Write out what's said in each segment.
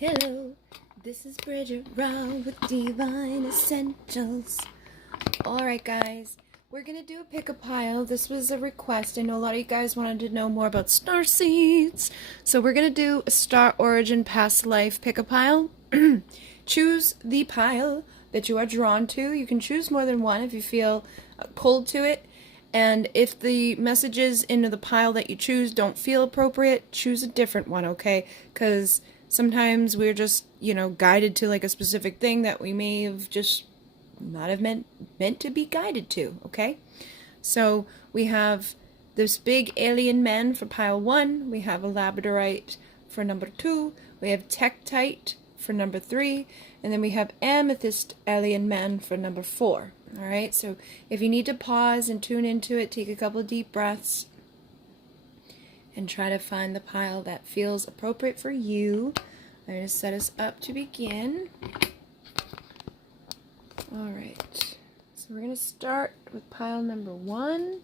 Hello, this is Bridget Rau with Divine Essentials. Alright guys, we're going to do a pick a pile. This was a request. I know a lot of you guys wanted to know more about star seeds. So we're going to do a star origin past life pick a pile. Choose the pile that you are drawn to. You can choose more than one if you feel pulled to it. And if the messages into the pile that you choose don't feel appropriate, choose a different one, okay? Because sometimes we're just, guided to like a specific thing that we may have just not have meant to be guided to, okay? So we have this big alien man for pile 1. We have a labradorite for number 2. We have tektite for number 3. And then we have amethyst alien man for number 4. All right, so if you need to pause and tune into it, take a couple of deep breaths and try to find the pile that feels appropriate for you. I'm going to set us up to begin. All right, so we're going to start with pile number 1.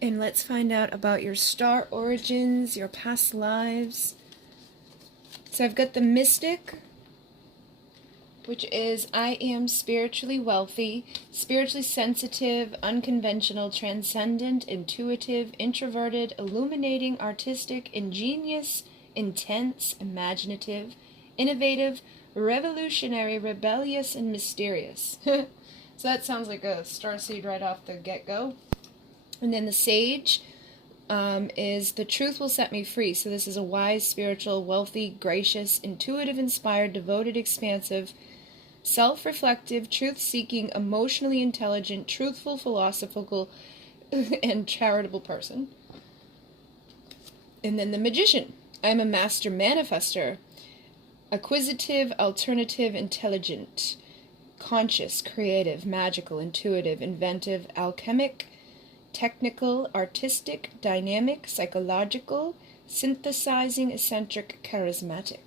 And let's find out about your star origins, your past lives. So I've got the Mystic, which is I am spiritually wealthy, spiritually sensitive, unconventional, transcendent, intuitive, introverted, illuminating, artistic, ingenious, intense, imaginative, innovative, revolutionary, rebellious, and mysterious. So that sounds like a starseed right off the get-go. And then the Sage is the truth will set me free. So this is a wise, spiritual, wealthy, gracious, intuitive, inspired, devoted, expansive, self-reflective, truth-seeking, emotionally intelligent, truthful, philosophical, and charitable person. And then the Magician. I'm a master manifester, acquisitive, alternative, intelligent, conscious, creative, magical, intuitive, inventive, alchemic, technical, artistic, dynamic, psychological, synthesizing, eccentric, charismatic.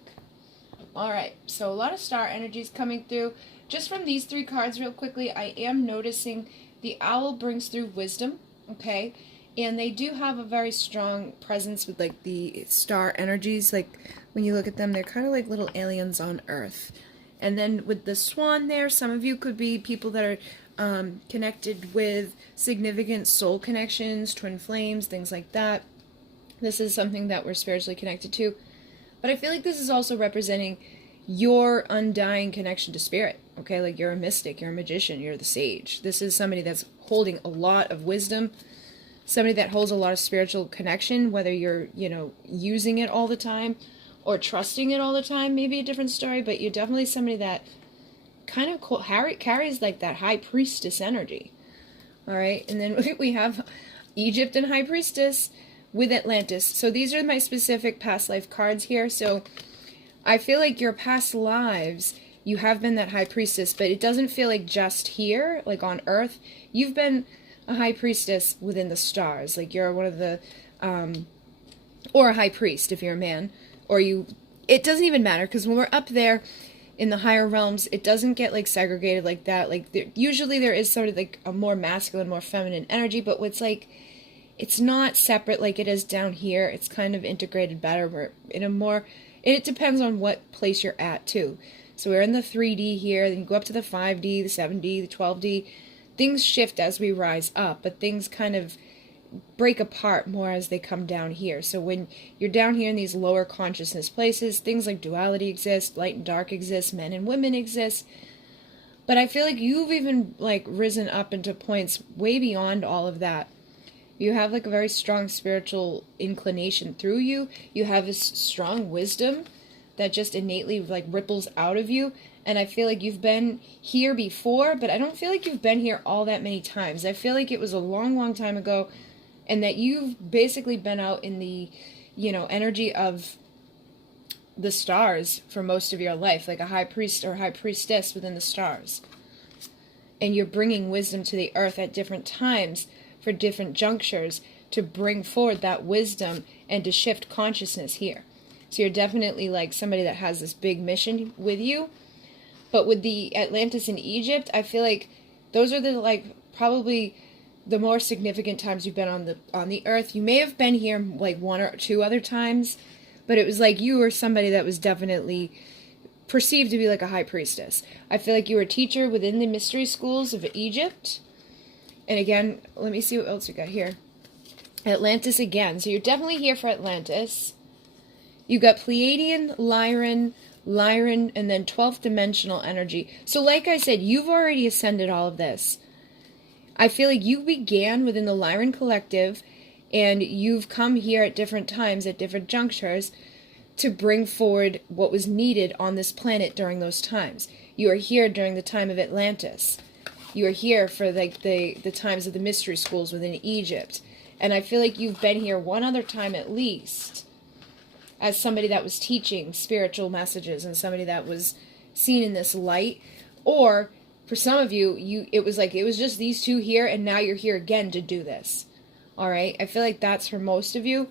Alright, so a lot of star energies coming through. Just from these 3 cards real quickly, I am noticing the owl brings through wisdom, okay? And they do have a very strong presence with like the star energies. Like when you look at them, they're kind of like little aliens on Earth. And then with the swan there, some of you could be people that are connected with significant soul connections, twin flames, things like that. This is something that we're spiritually connected to. But I feel like this is also representing your undying connection to spirit, okay? Like you're a mystic, you're a magician, you're the sage. This is somebody that's holding a lot of wisdom, somebody that holds a lot of spiritual connection, whether you're, using it all the time or trusting it all the time, maybe a different story, but you're definitely somebody that kind of carries like that high priestess energy, all right? And then we have Egypt and High Priestess with Atlantis. So these are my specific past life cards here. So I feel like your past lives, you have been that high priestess, but it doesn't feel like just here, like on Earth. You've been a high priestess within the stars. Like you're one of the, or a high priest if you're a man, or it doesn't even matter, because when we're up there in the higher realms, it doesn't get like segregated like that. Like usually there is sort of like a more masculine, more feminine energy, but what's like, it's not separate like it is down here. It's kind of integrated better. We're in a more, it depends on what place you're at too. So we're in the 3D here, then you go up to the 5D, the 7D, the 12D. Things shift as we rise up, but things kind of break apart more as they come down here. So when you're down here in these lower consciousness places, things like duality exist, light and dark exist, men and women exist. But I feel like you've even like risen up into points way beyond all of that. You have like a very strong spiritual inclination through you. You have this strong wisdom that just innately like ripples out of you. And I feel like you've been here before, but I don't feel like you've been here all that many times. I feel like it was a long, long time ago, and that you've basically been out in the, energy of the stars for most of your life, like a high priest or high priestess within the stars. And you're bringing wisdom to the earth at different times, for different junctures, to bring forward that wisdom and to shift consciousness here. So you're definitely like somebody that has this big mission with you. But with the Atlantis and Egypt, I feel like those are the like probably the more significant times you've been on the earth. You may have been here like one or two other times, but it was like you were somebody that was definitely perceived to be like a high priestess. I feel like you were a teacher within the mystery schools of Egypt. And again, let me see what else we got here. Atlantis again. So you're definitely here for Atlantis. You got Pleiadian, Lyran, and then 12th dimensional energy. So like I said, you've already ascended all of this. I feel like you began within the Lyran collective, and you've come here at different times, at different junctures, to bring forward what was needed on this planet during those times. You are here during the time of Atlantis. You are here for like the times of the mystery schools within Egypt. And I feel like you've been here one other time at least as somebody that was teaching spiritual messages and somebody that was seen in this light. Or for some of you, it was just these two here, and now you're here again to do this. All right? I feel like that's for most of you.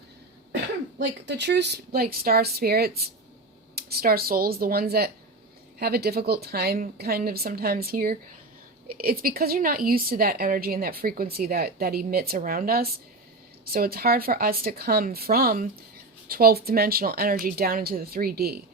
Like the true like star spirits, star souls, the ones that have a difficult time kind of sometimes here, it's because you're not used to that energy and that frequency that emits around us. So it's hard for us to come from 12th dimensional energy down into the 3D.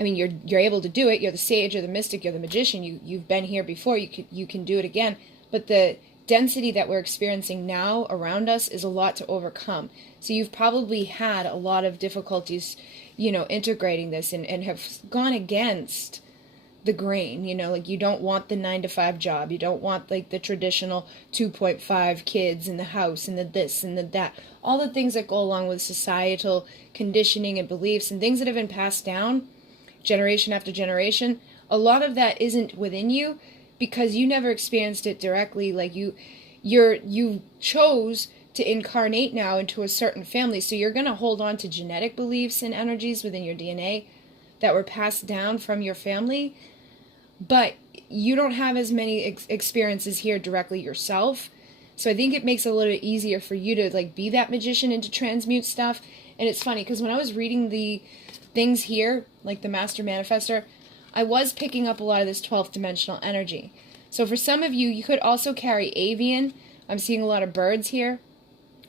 I mean, you're able to do it. You're the sage, you're the mystic, you're the magician. You've been here before. You can do it again. But the density that we're experiencing now around us is a lot to overcome. So you've probably had a lot of difficulties, integrating this and have gone against the grain, like you don't want the 9-to-5 job. You don't want like the traditional 2.5 kids in the house and the this and the that. All the things that go along with societal conditioning and beliefs and things that have been passed down generation after generation. A lot of that isn't within you because you never experienced it directly. Like you chose to incarnate now into a certain family. So you're going to hold on to genetic beliefs and energies within your DNA that were passed down from your family. But you don't have as many experiences here directly yourself. So I think it makes it a little bit easier for you to like be that magician and to transmute stuff. And it's funny because when I was reading the things here, like the Master Manifester, I was picking up a lot of this 12th dimensional energy. So for some of you, you could also carry avian. I'm seeing a lot of birds here.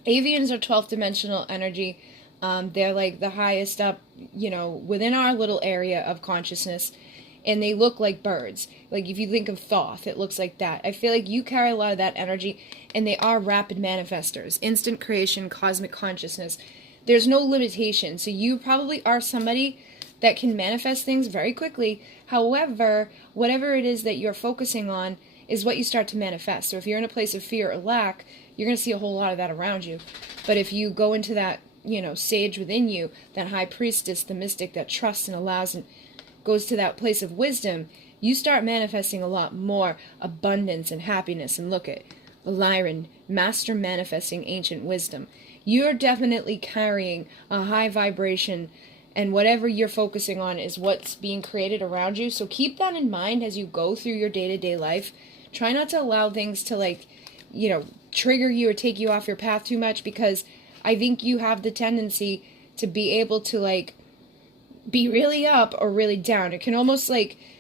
Avians are 12th dimensional energy. They're like the highest up, within our little area of consciousness. And they look like birds. Like if you think of Thoth, it looks like that. I feel like you carry a lot of that energy, and they are rapid manifestors. Instant creation, cosmic consciousness. There's no limitation. So you probably are somebody that can manifest things very quickly. However, whatever it is that you're focusing on is what you start to manifest. So if you're in a place of fear or lack, you're going to see a whole lot of that around you. But if you go into that, sage within you, that high priestess, the mystic that trusts and allows and goes to that place of wisdom, you start manifesting a lot more abundance and happiness. And look at Lyran, master manifesting ancient wisdom. You're definitely carrying a high vibration, and whatever you're focusing on is what's being created around you. So keep that in mind as you go through your day-to-day life. Try not to allow things to trigger you or take you off your path too much, because I think you have the tendency to be able to be really up or really down. It can almost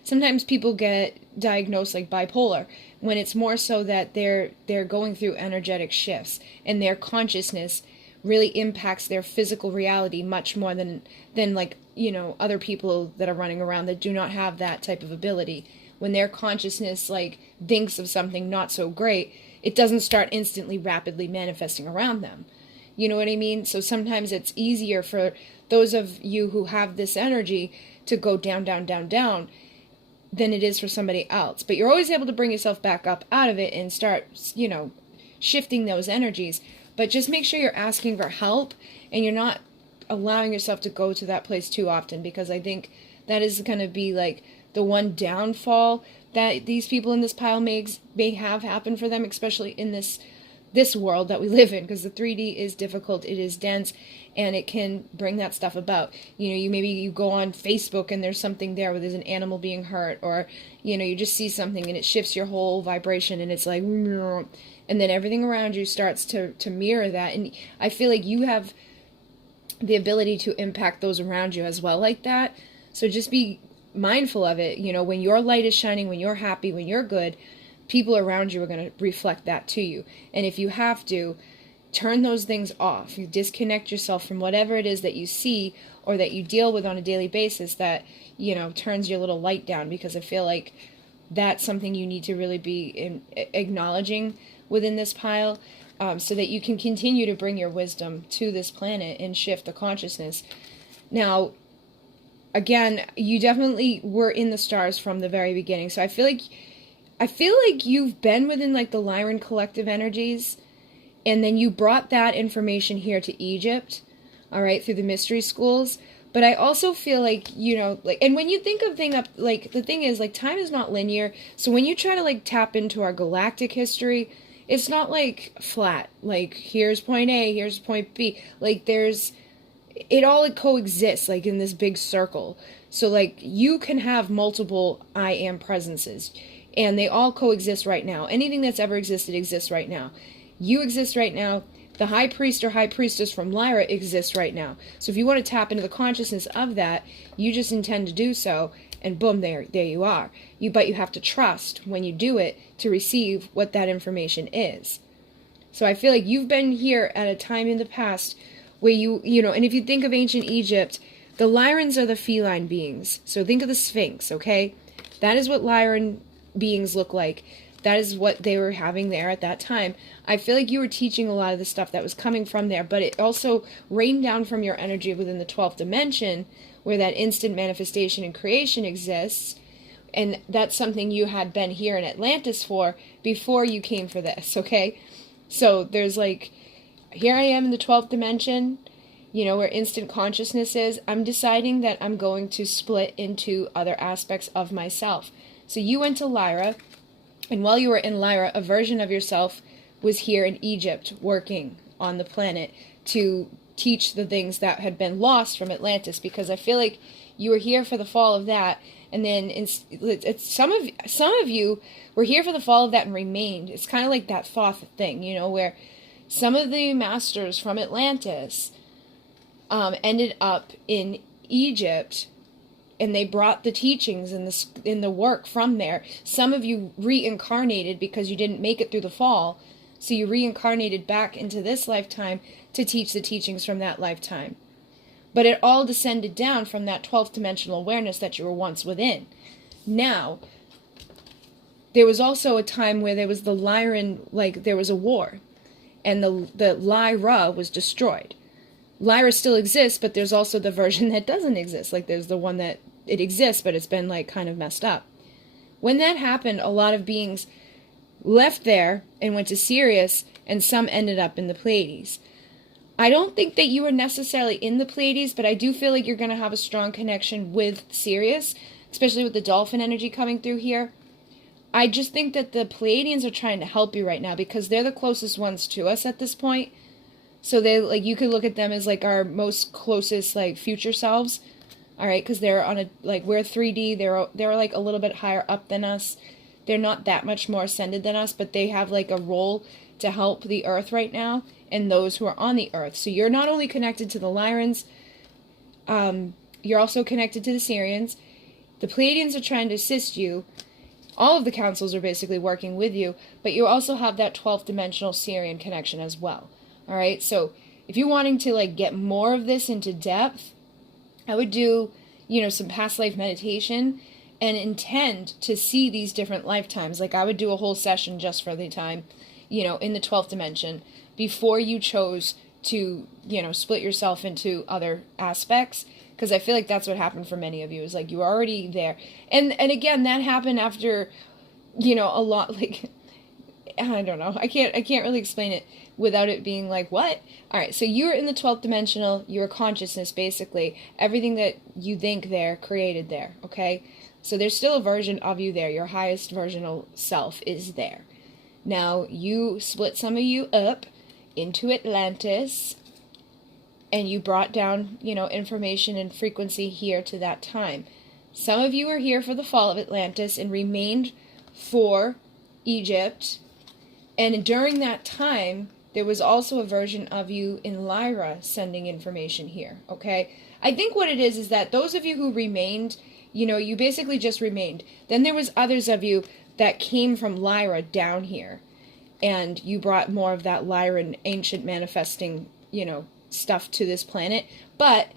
sometimes people get diagnosed like bipolar, when it's more so that they're going through energetic shifts and their consciousness really impacts their physical reality much more than other people that are running around that do not have that type of ability. When their consciousness thinks of something not so great, it doesn't start instantly rapidly manifesting around them. You know what I mean? So sometimes it's easier for those of you who have this energy to go down, down, down, down than it is for somebody else. But you're always able to bring yourself back up out of it and start, shifting those energies. But just make sure you're asking for help and you're not allowing yourself to go to that place too often, because I think that is going to be the one downfall that these people in this pile may have happen for them, especially in this world that we live in, because the 3D is difficult, it is dense, and it can bring that stuff about. You go on Facebook and there's something there where there's an animal being hurt, or you just see something and it shifts your whole vibration, and it's and then everything around you starts to mirror that. And I feel like you have the ability to impact those around you as well like that. So just be mindful of it. When your light is shining, when you're happy, when you're good, people around you are going to reflect that to you. And if you have to, turn those things off. You disconnect yourself from whatever it is that you see or that you deal with on a daily basis that, turns your little light down, because I feel like that's something you need to really be acknowledging within this pile, so that you can continue to bring your wisdom to this planet and shift the consciousness. Now, again, you definitely were in the stars from the very beginning. So I feel like you've been within like the Lyran collective energies, and then you brought that information here to Egypt, all right, through the mystery schools. But I also feel like, and when you think of the thing is, like, time is not linear. So when you try to, like, tap into our galactic history, it's not, like, flat. Like, here's point A, here's point B. Like, it all coexists, like, in this big circle. So, like, you can have multiple I am presences, and they all coexist right now. Anything that's ever existed exists right now. You exist right now. The high priest or high priestess from Lyra exists right now. So if you want to tap into the consciousness of that, you just intend to do so, and boom, there you are. But you have to trust when you do it to receive what that information is. So I feel like you've been here at a time in the past where and if you think of ancient Egypt, the Lyrans are the feline beings. So think of the Sphinx, okay? That is what Lyran beings look like. That is what they were having there at that time. I feel like you were teaching a lot of the stuff that was coming from there, but it also rained down from your energy within the 12th dimension, where that instant manifestation and creation exists. And that's something you had been here in Atlantis for before you came for this, okay? So there's like, here I am in the 12th dimension, where instant consciousness is. I'm deciding that I'm going to split into other aspects of myself. So you went to Lyra. And while you were in Lyra, a version of yourself was here in Egypt working on the planet to teach the things that had been lost from Atlantis, because I feel like you were here for the fall of that, and then some of you were here for the fall of that and remained. It's kind of like that Thoth thing, where some of the masters from Atlantis ended up in Egypt, and they brought the teachings in the work from there. Some of you reincarnated because you didn't make it through the fall, so you reincarnated back into this lifetime to teach the teachings from that lifetime. But it all descended down from that 12th dimensional awareness that you were once within. Now, there was also a time where there was the Lyran, like there was a war, and the Lyra was destroyed. Lyra still exists, but there's also the version that doesn't exist. Like, there's the one that it exists, but it's been, like, kind of messed up. When that happened, a lot of beings left there and went to Sirius, and some ended up in the Pleiades. I don't think that you were necessarily in the Pleiades, but I do feel like you're going to have a strong connection with Sirius, especially with the dolphin energy coming through here. I just think that the Pleiadians are trying to help you right now, because they're the closest ones to us at this point. So they, like, you could look at them as, like, our most closest, like, future selves, all right? Because they're on we're 3D, they're, like, a little bit higher up than us. They're not that much more ascended than us, but they have, like, a role to help the Earth right now and those who are on the Earth. So you're not only connected to the Lyrans, you're also connected to the Sirians. The Pleiadians are trying to assist you. All of the councils are basically working with you, but you also have that 12th dimensional Sirian connection as well. All right, so if you're wanting to, like, get more of this into depth, I would do, some past life meditation and intend to see these different lifetimes. Like, I would do a whole session just for the time, in the 12th dimension before you chose to, split yourself into other aspects, because I feel like that's what happened for many of you. Is like you were already there. And again, that happened after, a lot, like, I don't know. I can't really explain it without it being like, what? All right, so you're in the 12th dimensional, your consciousness, basically. Everything that you think there, created there, okay? So there's still a version of you there. Your highest versional self is there. Now, you split some of you up into Atlantis, and you brought down, information and frequency here to that time. Some of you are here for the fall of Atlantis and remained for Egypt. And during that time, there was also a version of you in Lyra sending information here, okay? I think what it is that those of you who remained, you basically just remained. Then there was others of you that came from Lyra down here. And you brought more of that Lyran ancient manifesting, stuff to this planet. But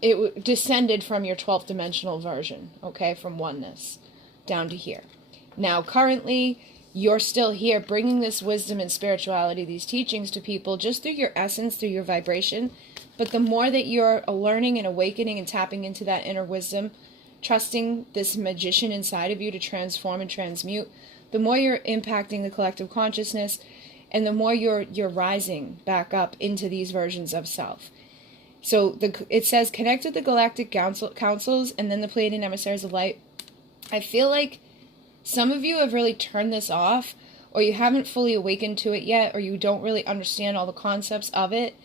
it descended from your 12th dimensional version, okay, from oneness down to here. Now, currently, you're still here bringing this wisdom and spirituality, these teachings to people just through your essence, through your vibration. But the more that you're learning and awakening and tapping into that inner wisdom, trusting this magician inside of you to transform and transmute, the more you're impacting the collective consciousness, and the more you're rising back up into these versions of self. So it says, connect with the galactic councils and then the Pleiadian emissaries of light. I feel like some of you have really turned this off, or you haven't fully awakened to it yet, or you don't really understand all the concepts of it.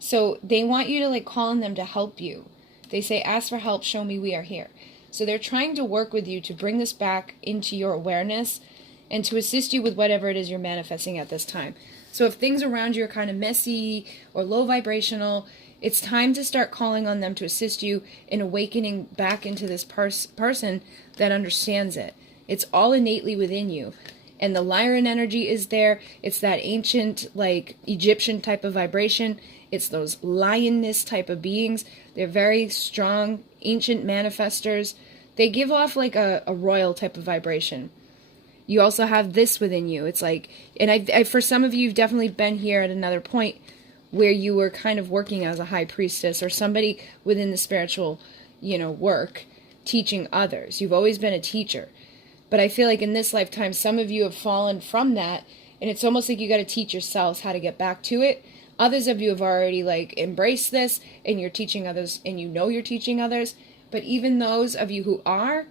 So they want you to call on them to help you. They say, ask for help, show me, we are here. So they're trying to work with you to bring this back into your awareness and to assist you with whatever it is you're manifesting at this time. So if things around you are kind of messy or low vibrational, it's time to start calling on them to assist you in awakening back into this person that understands it. It's all innately within you. And the Lyran energy is there. It's that ancient, Egyptian type of vibration. It's those lioness type of beings. They're very strong, ancient manifestors. They give off a royal type of vibration. You also have this within you. It's and I for some of you, you've definitely been here at another point where you were kind of working as a high priestess or somebody within the spiritual, work, teaching others. You've always been a teacher. But I feel like in this lifetime, some of you have fallen from that, and it's almost like you got to teach yourselves how to get back to it. Others of you have already embraced this, and you're teaching others, and you're teaching others. But even those of you who are,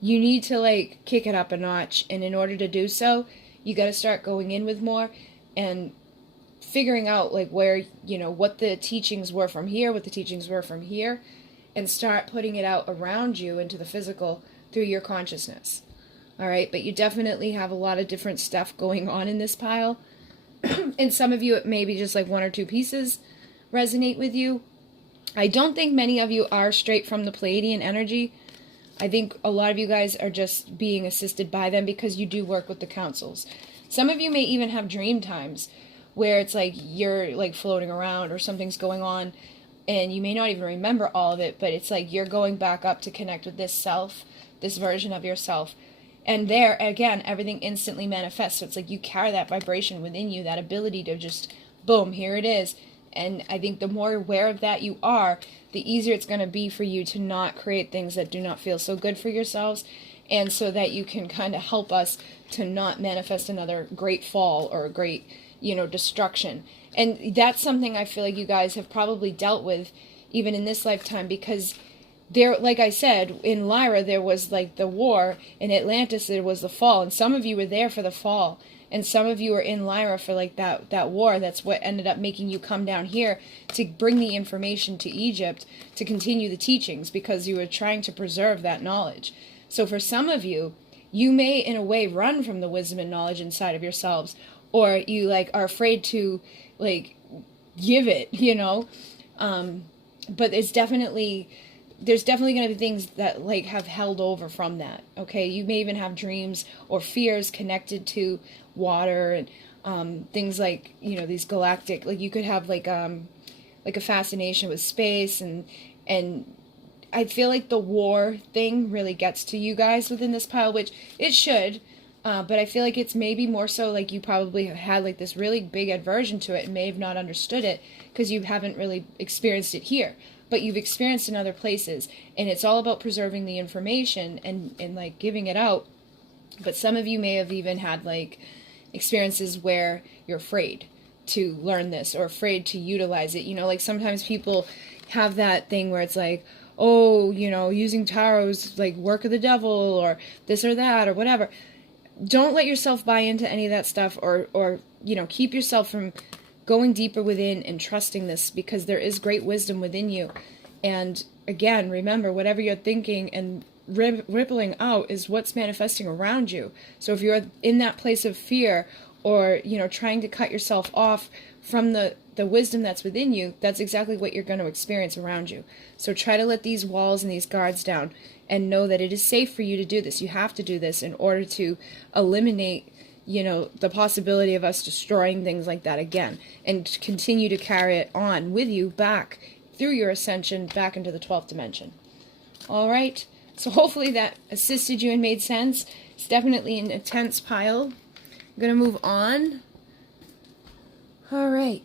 you need to kick it up a notch. And in order to do so, you got to start going in with more and figuring out where, what the teachings were from here, what the teachings were from here, and start putting it out around you into the physical through your consciousness. All right, but you definitely have a lot of different stuff going on in this pile. And some of you, it may be just one or two pieces resonate with you. I don't think many of you are straight from the Pleiadian energy. I think a lot of you guys are just being assisted by them because you do work with the councils. Some of you may even have dream times where it's you're floating around or something's going on and you may not even remember all of it, but it's you're going back up to connect with this self, this version of yourself. And there, again, everything instantly manifests. So it's you carry that vibration within you, that ability to just, boom, here it is. And I think the more aware of that you are, the easier it's going to be for you to not create things that do not feel so good for yourselves. And so that you can kind of help us to not manifest another great fall or a great, destruction. And that's something I feel like you guys have probably dealt with even in this lifetime, because there, like I said, in Lyra, there was the war. In Atlantis, there was the fall. And some of you were there for the fall. And some of you were in Lyra for that war. That's what ended up making you come down here to bring the information to Egypt to continue the teachings, because you were trying to preserve that knowledge. So for some of you, you may in a way run from the wisdom and knowledge inside of yourselves, or you are afraid to give it, but there's definitely going to be things that have held over from that. Okay, you may even have dreams or fears connected to water and things these galactic, you could have a fascination with space, and I feel like the war thing really gets to you guys within this pile, which it should, but I feel like it's maybe more so you probably have had this really big aversion to it and may have not understood it because you haven't really experienced it here. But you've experienced in other places, and it's all about preserving the information and giving it out. But some of you may have even had experiences where you're afraid to learn this or afraid to utilize it. Sometimes people have that thing where it's oh, using tarot's work of the devil or this or that or whatever. Don't let yourself buy into any of that stuff, or keep yourself from going deeper within and trusting this, because there is great wisdom within you. And again, remember, whatever you're thinking and rippling out is what's manifesting around you. So if you're in that place of fear or, trying to cut yourself off from the wisdom that's within you, that's exactly what you're going to experience around you. So try to let these walls and these guards down and know that it is safe for you to do this. You have to do this in order to eliminate, the possibility of us destroying things like that again, and continue to carry it on with you back through your ascension back into the 12th dimension. All right. So hopefully that assisted you and made sense. It's definitely an intense pile. I'm going to move on. All right.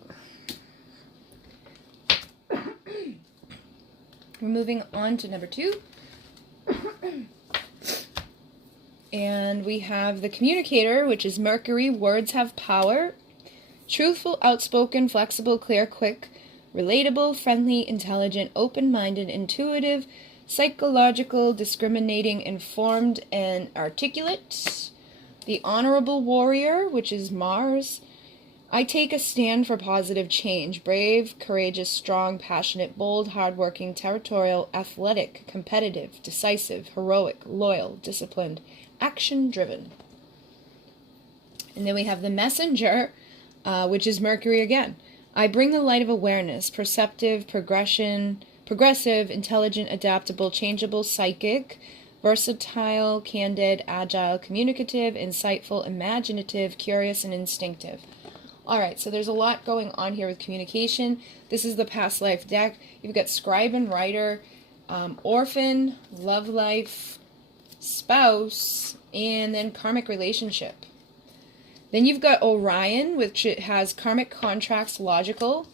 We're moving on to number 2. And we have the communicator, which is Mercury. Words have power. Truthful, outspoken, flexible, clear, quick, relatable, friendly, intelligent, open-minded, intuitive, psychological, discriminating, informed, and articulate. The honorable warrior, which is Mars. I take a stand for positive change. Brave, courageous, strong, passionate, bold, hardworking, territorial, athletic, competitive, decisive, heroic, loyal, disciplined, action-driven. And then we have the messenger, which is Mercury again. I bring the light of awareness, perceptive, progressive, intelligent, adaptable, changeable, psychic, versatile, candid, agile, communicative, insightful, imaginative, curious, and instinctive. Alright, so there's a lot going on here with communication. This is the past life deck. You've got scribe and writer, orphan, love life, spouse, and then karmic relationship. Then you've got Orion, which it has karmic contracts, logical,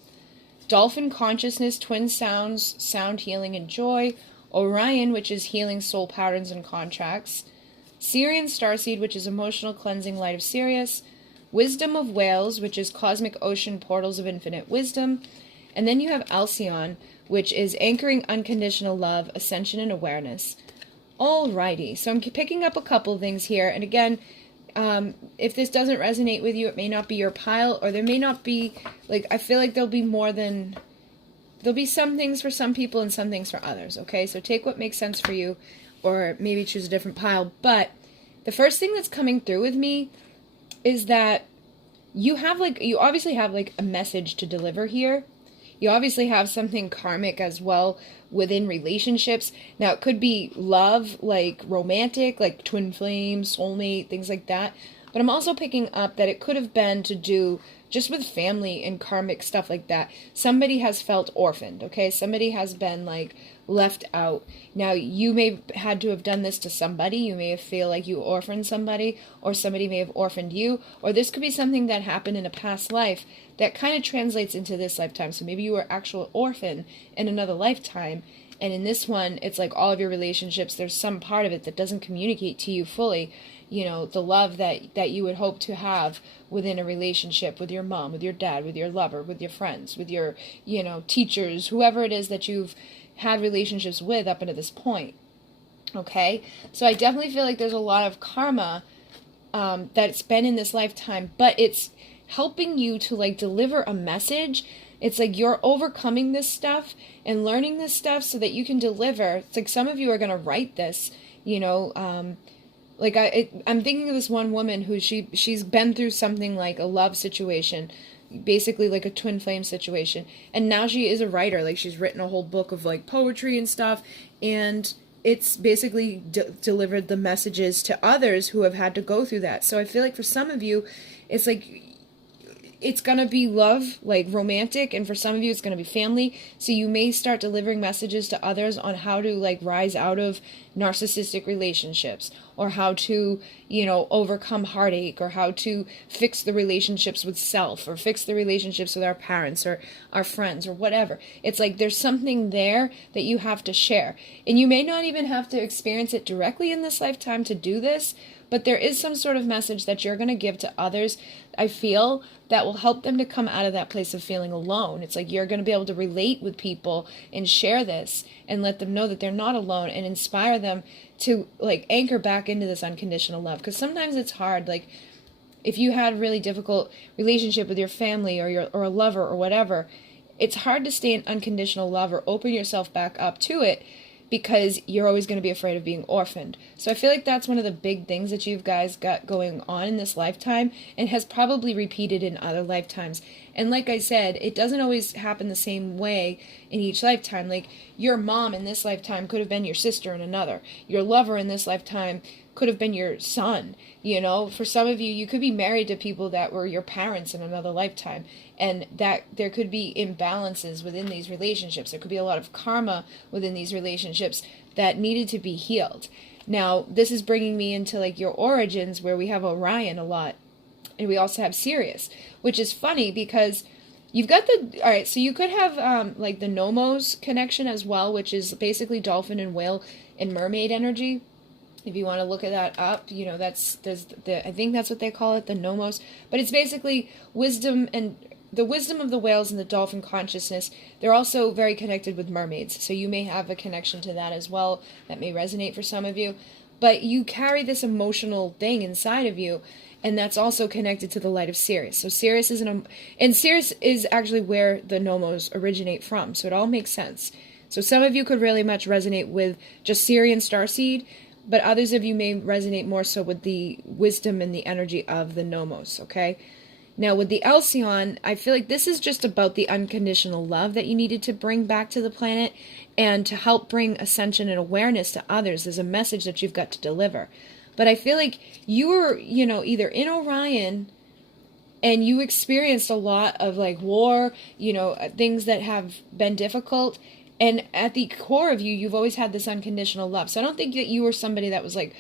dolphin consciousness, twin sounds, sound healing and joy. Orion, which is healing soul patterns and contracts. Sirian starseed, which is emotional cleansing light of Sirius. Wisdom of whales, which is cosmic ocean portals of infinite wisdom. And then you have Alcyon, which is anchoring unconditional love, ascension, and awareness. Alrighty, so I'm picking up a couple things here. And again, if this doesn't resonate with you, it may not be your pile, or there may not be, I feel like there'll be some things for some people and some things for others, okay? So take what makes sense for you, or maybe choose a different pile. But the first thing that's coming through with me is that you obviously have a message to deliver here. You obviously have something karmic as well within relationships. Now, it could be love, romantic, twin flame, soulmate, things like that. But I'm also picking up that it could have been to do just with family and karmic stuff like that. Somebody has felt orphaned, okay? Somebody has been, left out. Now, you may have had to have done this to somebody. You may feel like you orphaned somebody, or somebody may have orphaned you, or this could be something that happened in a past life that kind of translates into this lifetime. So maybe you were actual orphan in another lifetime, and in this one, it's all of your relationships, there's some part of it that doesn't communicate to you fully, the love that you would hope to have within a relationship with your mom, with your dad, with your lover, with your friends, with your, teachers, whoever it is that you've had relationships with up until this point. Okay? So I definitely feel like there's a lot of karma that's been in this lifetime, but it's helping you to deliver a message. It's you're overcoming this stuff and learning this stuff so that you can deliver. It's some of you are going to write this, I'm thinking of this one woman who she's been through something like a love situation, basically a twin flame situation, and now she is a writer. She's written a whole book of poetry and stuff, and it's basically delivered the messages to others who have had to go through that. So I feel for some of you, it's it's going to be love, romantic, and for some of you it's going to be family. So you may start delivering messages to others on how to rise out of narcissistic relationships, or how to, overcome heartache, or how to fix the relationships with self, or fix the relationships with our parents or our friends or whatever. It's there's something there that you have to share. And you may not even have to experience it directly in this lifetime to do this, but there is some sort of message that you're going to give to others, I feel, that will help them to come out of that place of feeling alone. It's you're going to be able to relate with people and share this and let them know that they're not alone, and inspire them to anchor back into this unconditional love. Because sometimes it's hard. If you had a really difficult relationship with your family or a lover or whatever, it's hard to stay in unconditional love or open yourself back up to it because you're always going to be afraid of being orphaned. So I feel like that's one of the big things that you guys got going on in this lifetime, and has probably repeated in other lifetimes. And like I said, it doesn't always happen the same way in each lifetime. Like, your mom in this lifetime could have been your sister in another. Your lover in this lifetime could have been your son. You know, for some of you, you could be married to people that were your parents in another lifetime. And that there could be imbalances within these relationships. There could be a lot of karma within these relationships that needed to be healed. Now, this is bringing me into like your origins, where we have Orion a lot. And we also have Sirius, which is funny because you've got all right, so you could have like the Nomos connection as well, which is basically dolphin and whale and mermaid energy. If you want to look at that up, you know, I think that's what they call it, the Nomos. But it's basically wisdom, and the wisdom of the whales and the dolphin consciousness. They're also very connected with mermaids. So you may have a connection to that as well. That may resonate for some of you. But you carry this emotional thing inside of you. And that's also connected to the light of Sirius. So Sirius is and Sirius is actually where the Nomos originate from. So it all makes sense. So some of you could really much resonate with just Sirian Starseed, but others of you may resonate more so with the wisdom and the energy of the Nomos, okay? Now with the Alcyon, I feel like this is just about the unconditional love that you needed to bring back to the planet, and to help bring ascension and awareness to others. There's a message that you've got to deliver. But I feel like you were, you know, either in Orion and you experienced a lot of like war, you know, things that have been difficult. And at the core of you, you've always had this unconditional love. So I don't think that you were somebody that was like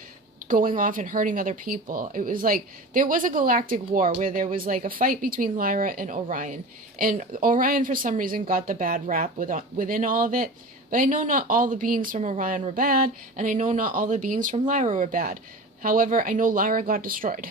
going off and hurting other people. It was like there was a galactic war where there was like a fight between Lyra and Orion. And Orion, for some reason, got the bad rap within all of it. But I know not all the beings from Orion were bad, and I know not all the beings from Lyra were bad. However, I know Lyra got destroyed.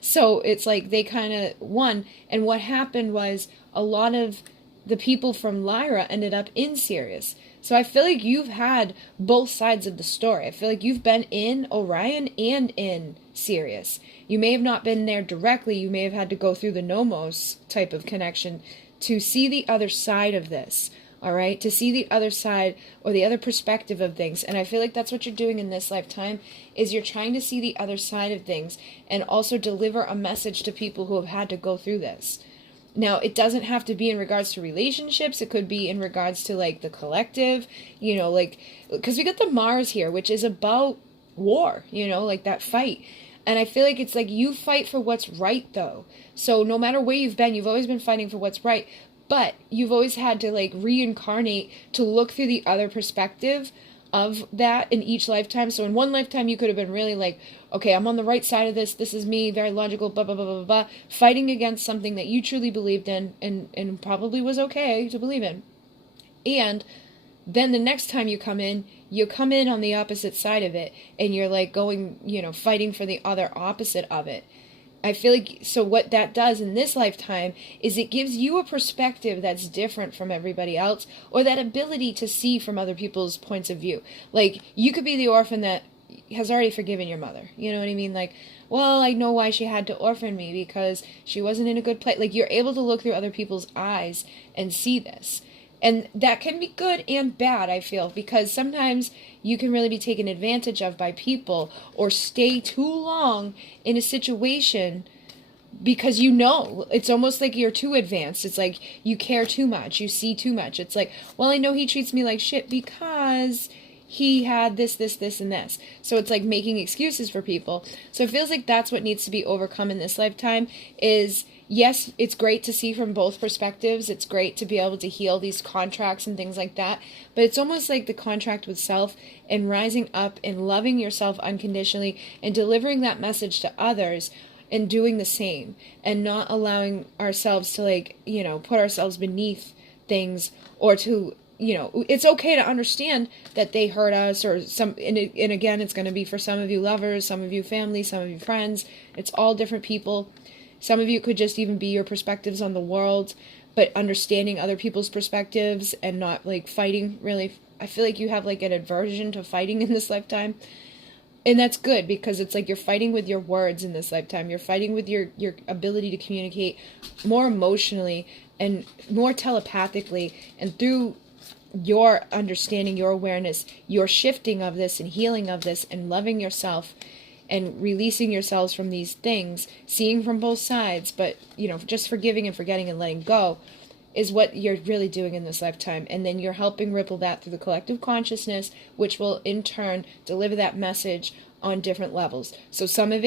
So it's like they kind of won. And what happened was a lot of the people from Lyra ended up in Sirius. So I feel like you've had both sides of the story. I feel like you've been in Orion and in Sirius. You may have not been there directly. You may have had to go through the Nomos type of connection to see the other side of this. All right, to see the other side or the other perspective of things. And I feel like that's what you're doing in this lifetime, is you're trying to see the other side of things and also deliver a message to people who have had to go through this. Now, it doesn't have to be in regards to relationships. It could be in regards to like the collective, you know, like, because we got the Mars here, which is about war, you know, like that fight. And I feel like it's like you fight for what's right, though. So no matter where you've been, you've always been fighting for what's right. But you've always had to like reincarnate to look through the other perspective of that in each lifetime. So in one lifetime, you could have been really like, okay, I'm on the right side of this. This is me, very logical, blah, blah, blah, blah, blah, fighting against something that you truly believed in and probably was okay to believe in. And then the next time you come in on the opposite side of it, and you're like going, you know, fighting for the other opposite of it. I feel like, so what that does in this lifetime is it gives you a perspective that's different from everybody else, or that ability to see from other people's points of view. Like, you could be the orphan that has already forgiven your mother. You know what I mean? Like, well, I know why she had to orphan me, because she wasn't in a good place. Like, you're able to look through other people's eyes and see this. And that can be good and bad, I feel, because sometimes you can really be taken advantage of by people, or stay too long in a situation because you know, it's almost like you're too advanced. It's like you care too much, you see too much. It's like, well, I know he treats me like shit because he had this, this, this, and this. So it's like making excuses for people. So it feels like that's what needs to be overcome in this lifetime is, yes, it's great to see from both perspectives. It's great to be able to heal these contracts and things like that. But it's almost like the contract with self, and rising up and loving yourself unconditionally and delivering that message to others and doing the same, and not allowing ourselves to, like, you know, put ourselves beneath things, or to, you know, it's okay to understand that they hurt us, or some, and again, it's going to be for some of you lovers, some of you family, some of you friends. It's all different people. Some of you could just even be your perspectives on the world, but understanding other people's perspectives and not like fighting, really. I feel like you have like an aversion to fighting in this lifetime. And that's good, because it's like you're fighting with your words in this lifetime. You're fighting with your ability to communicate more emotionally and more telepathically, and through your understanding, your awareness, your shifting of this and healing of this and loving yourself and releasing yourselves from these things, seeing from both sides, but, just forgiving and forgetting and letting go is what you're really doing in this lifetime. And then you're helping ripple that through the collective consciousness, which will in turn deliver that message on different levels. So some of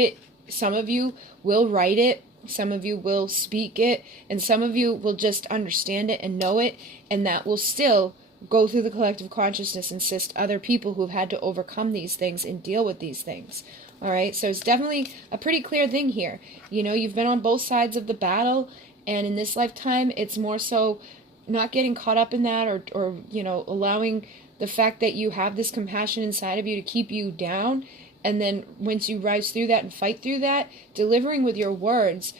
you will write it, some of you will speak it, and some of you will just understand it and know it, and that will still go through the collective consciousness and assist other people who've had to overcome these things and deal with these things. All right, so it's definitely a pretty clear thing here. You've been on both sides of the battle, and in this lifetime, it's more so not getting caught up in that or allowing the fact that you have this compassion inside of you to keep you down. And then once you rise through that and fight through that, delivering with your words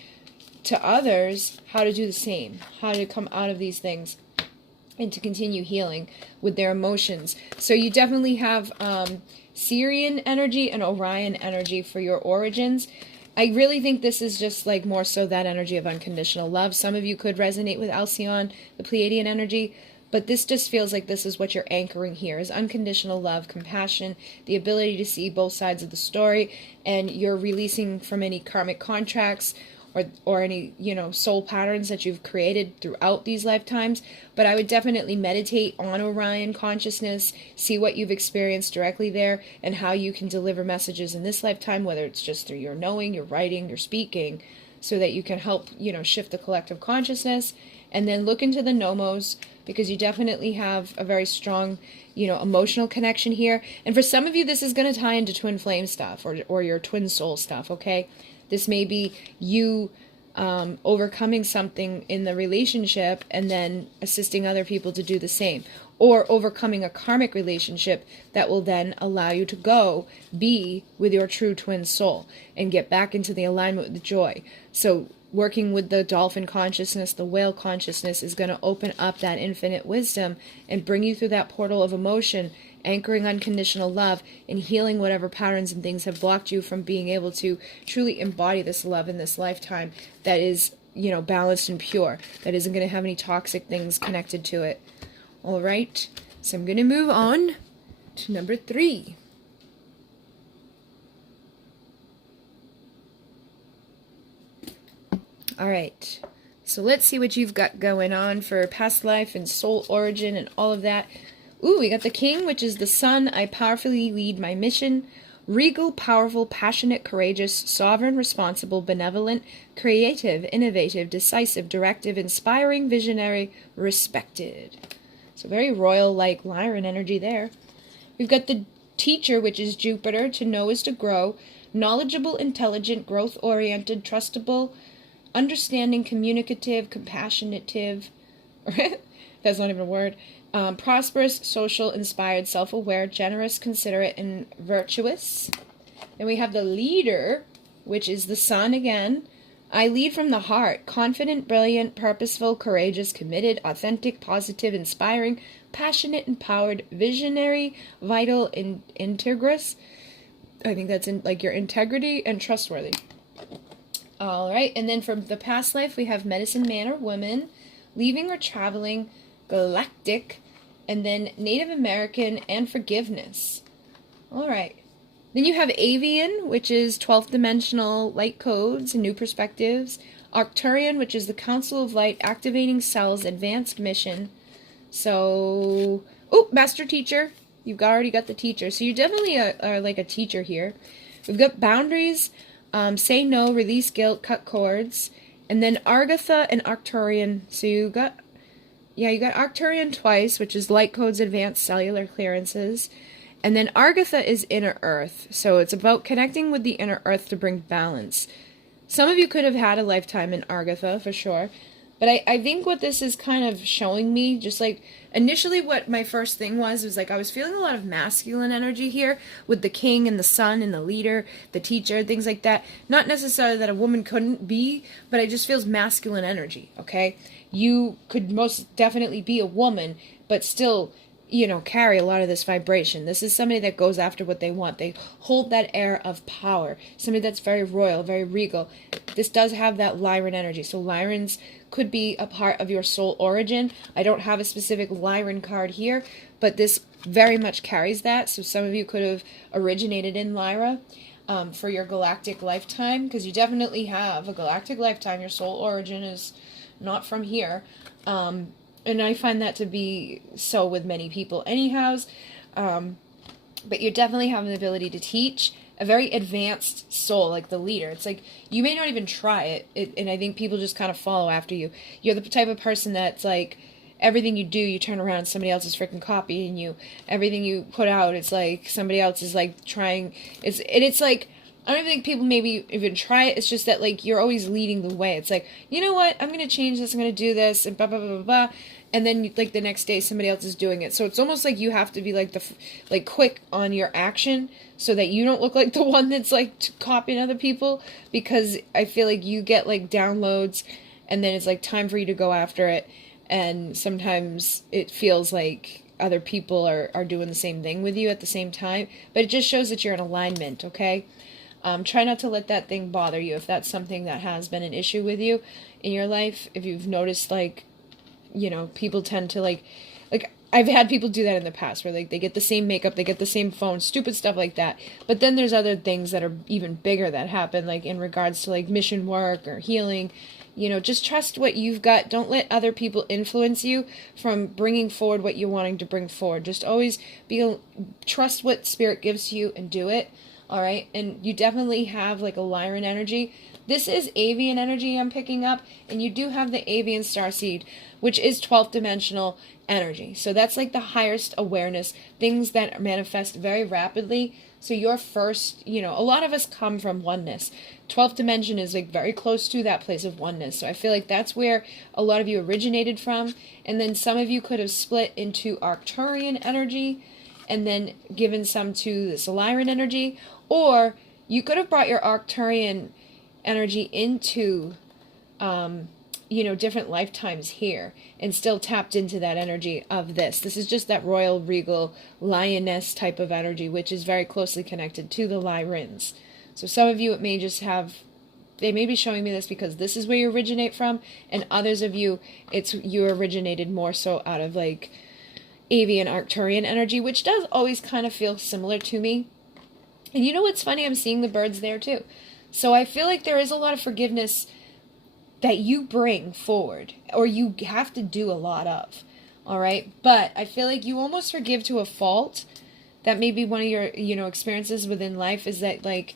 to others how to do the same, how to come out of these things and to continue healing with their emotions. So you definitely have Syrian energy and Orion energy for your origins. I really think this is just like more so that energy of unconditional love. Some of you could resonate with Alcyon, the Pleiadian energy, but this just feels like this is what you're anchoring here, is unconditional love, compassion, the ability to see both sides of the story, and you're releasing from any karmic contracts or any, soul patterns that you've created throughout these lifetimes. But I would definitely meditate on Orion consciousness, see what you've experienced directly there, and how you can deliver messages in this lifetime, whether it's just through your knowing, your writing, your speaking, so that you can help, shift the collective consciousness. And then look into the nomos, because you definitely have a very strong, emotional connection here. And for some of you, this is going to tie into twin flame stuff or your twin soul stuff, okay? This may be you overcoming something in the relationship and then assisting other people to do the same. Or overcoming a karmic relationship that will then allow you to go be with your true twin soul and get back into the alignment with the joy. So working with the dolphin consciousness, the whale consciousness is going to open up that infinite wisdom and bring you through that portal of emotion, anchoring unconditional love and healing whatever patterns and things have blocked you from being able to truly embody this love in this lifetime that is, balanced and pure, that isn't going to have any toxic things connected to it. All right, so I'm going to move on to number 3. All right, so let's see what you've got going on for past life and soul origin and all of that. Ooh, we got the King, which is the sun. I powerfully lead my mission. Regal, powerful, passionate, courageous, sovereign, responsible, benevolent, creative, innovative, decisive, directive, inspiring, visionary, respected. So very royal-like Lyran energy there. We've got the Teacher, which is Jupiter. To know is to grow. Knowledgeable, intelligent, growth-oriented, trustable, understanding, communicative, compassionative. That's not even a word. Prosperous, social, inspired, self-aware, generous, considerate, and virtuous. Then we have the Leader, which is the Sun again. I lead from the heart, confident, brilliant, purposeful, courageous, committed, authentic, positive, inspiring, passionate, empowered, visionary, vital, integrous. I think that's in like your integrity and trustworthy. All right, and then from the past life, we have medicine man or woman, leaving or traveling, galactic, and then Native American and forgiveness. All right. Then you have avian, which is 12th dimensional light codes and new perspectives. Arcturian, which is the Council of Light, activating cells, advanced mission. So, master teacher. You've already got the teacher. So you definitely are like a teacher here. We've got boundaries, say no, release guilt, cut cords. And then Argatha and Arcturian. So you got Arcturian twice, which is light codes, advanced cellular clearances. And then Argatha is inner earth. So it's about connecting with the inner earth to bring balance. Some of you could have had a lifetime in Argatha, for sure. But I think what this is kind of showing me, just like initially what my first thing was like I was feeling a lot of masculine energy here with the King and the Sun and the Leader, the Teacher, things like that. Not necessarily that a woman couldn't be, but it just feels masculine energy, okay? You could most definitely be a woman, but still, carry a lot of this vibration. This is somebody that goes after what they want. They hold that air of power. Somebody that's very royal, very regal. This does have that Lyran energy. So Lyrans could be a part of your soul origin. I don't have a specific Lyran card here, but this very much carries that. So some of you could have originated in Lyra for your galactic lifetime, because you definitely have a galactic lifetime. Your soul origin is not from here. And I find that to be so with many people anyhows. But you definitely have the ability to teach. A very advanced soul, like the leader. It's like, you may not even try it, and I think people just kind of follow after you. You're the type of person that's like, everything you do, you turn around and somebody else is freaking copying you. Everything you put out, it's like somebody else is like trying. It's like, I don't even think people maybe even try it. It's just that like you're always leading the way. It's like, you know what? I'm going to change this. I'm going to do this, and blah blah blah blah blah. And then like the next day somebody else is doing it. So it's almost like you have to be like quick on your action, so that you don't look like the one that's like copying other people, because I feel like you get like downloads and then it's like time for you to go after it. And sometimes it feels like other people are doing the same thing with you at the same time, but it just shows that you're in alignment. Okay. Try not to let that thing bother you. If that's something that has been an issue with you in your life, if you've noticed like, you know, people tend to like I've had people do that in the past, where like they get the same makeup, they get the same phone, stupid stuff like that. But then there's other things that are even bigger that happen, like in regards to like mission work or healing. You know, just trust what you've got. Don't let other people influence you from bringing forward what you're wanting to bring forward. Just always trust what spirit gives to you and do it. All right. And you definitely have like a Lyran energy. This is avian energy I'm picking up, and you do have the avian starseed, which is 12th dimensional energy. So that's like the highest awareness, things that manifest very rapidly. So your first, you know, a lot of us come from oneness. 12th dimension is like very close to that place of oneness. So I feel like that's where a lot of you originated from. And then some of you could have split into Arcturian energy and then given some to the Lyran energy. Or you could have brought your Arcturian energy into you know, different lifetimes here and still tapped into that energy of this. This is just that royal, regal, lioness type of energy, which is very closely connected to the Lyrans. So some of you, it may just have, they may be showing me this because this is where you originate from, and others of you, it's you originated more so out of like avian Arcturian energy, which does always kind of feel similar to me. And you know what's funny? I'm seeing the birds there too. So I feel like there is a lot of forgiveness that you bring forward, or you have to do a lot of. All right. But I feel like you almost forgive to a fault. That may be one of your, you know, experiences within life, is that like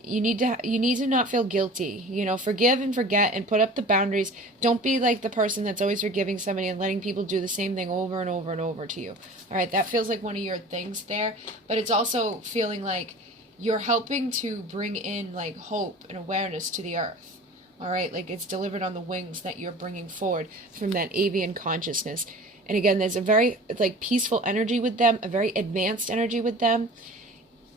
you need to not feel guilty, you know, forgive and forget and put up the boundaries. Don't be like the person that's always forgiving somebody and letting people do the same thing over and over and over to you. All right. That feels like one of your things there, but it's also feeling like you're helping to bring in like hope and awareness to the earth. All right, like it's delivered on the wings that you're bringing forward from that avian consciousness. And again, there's a very like peaceful energy with them, a very advanced energy with them.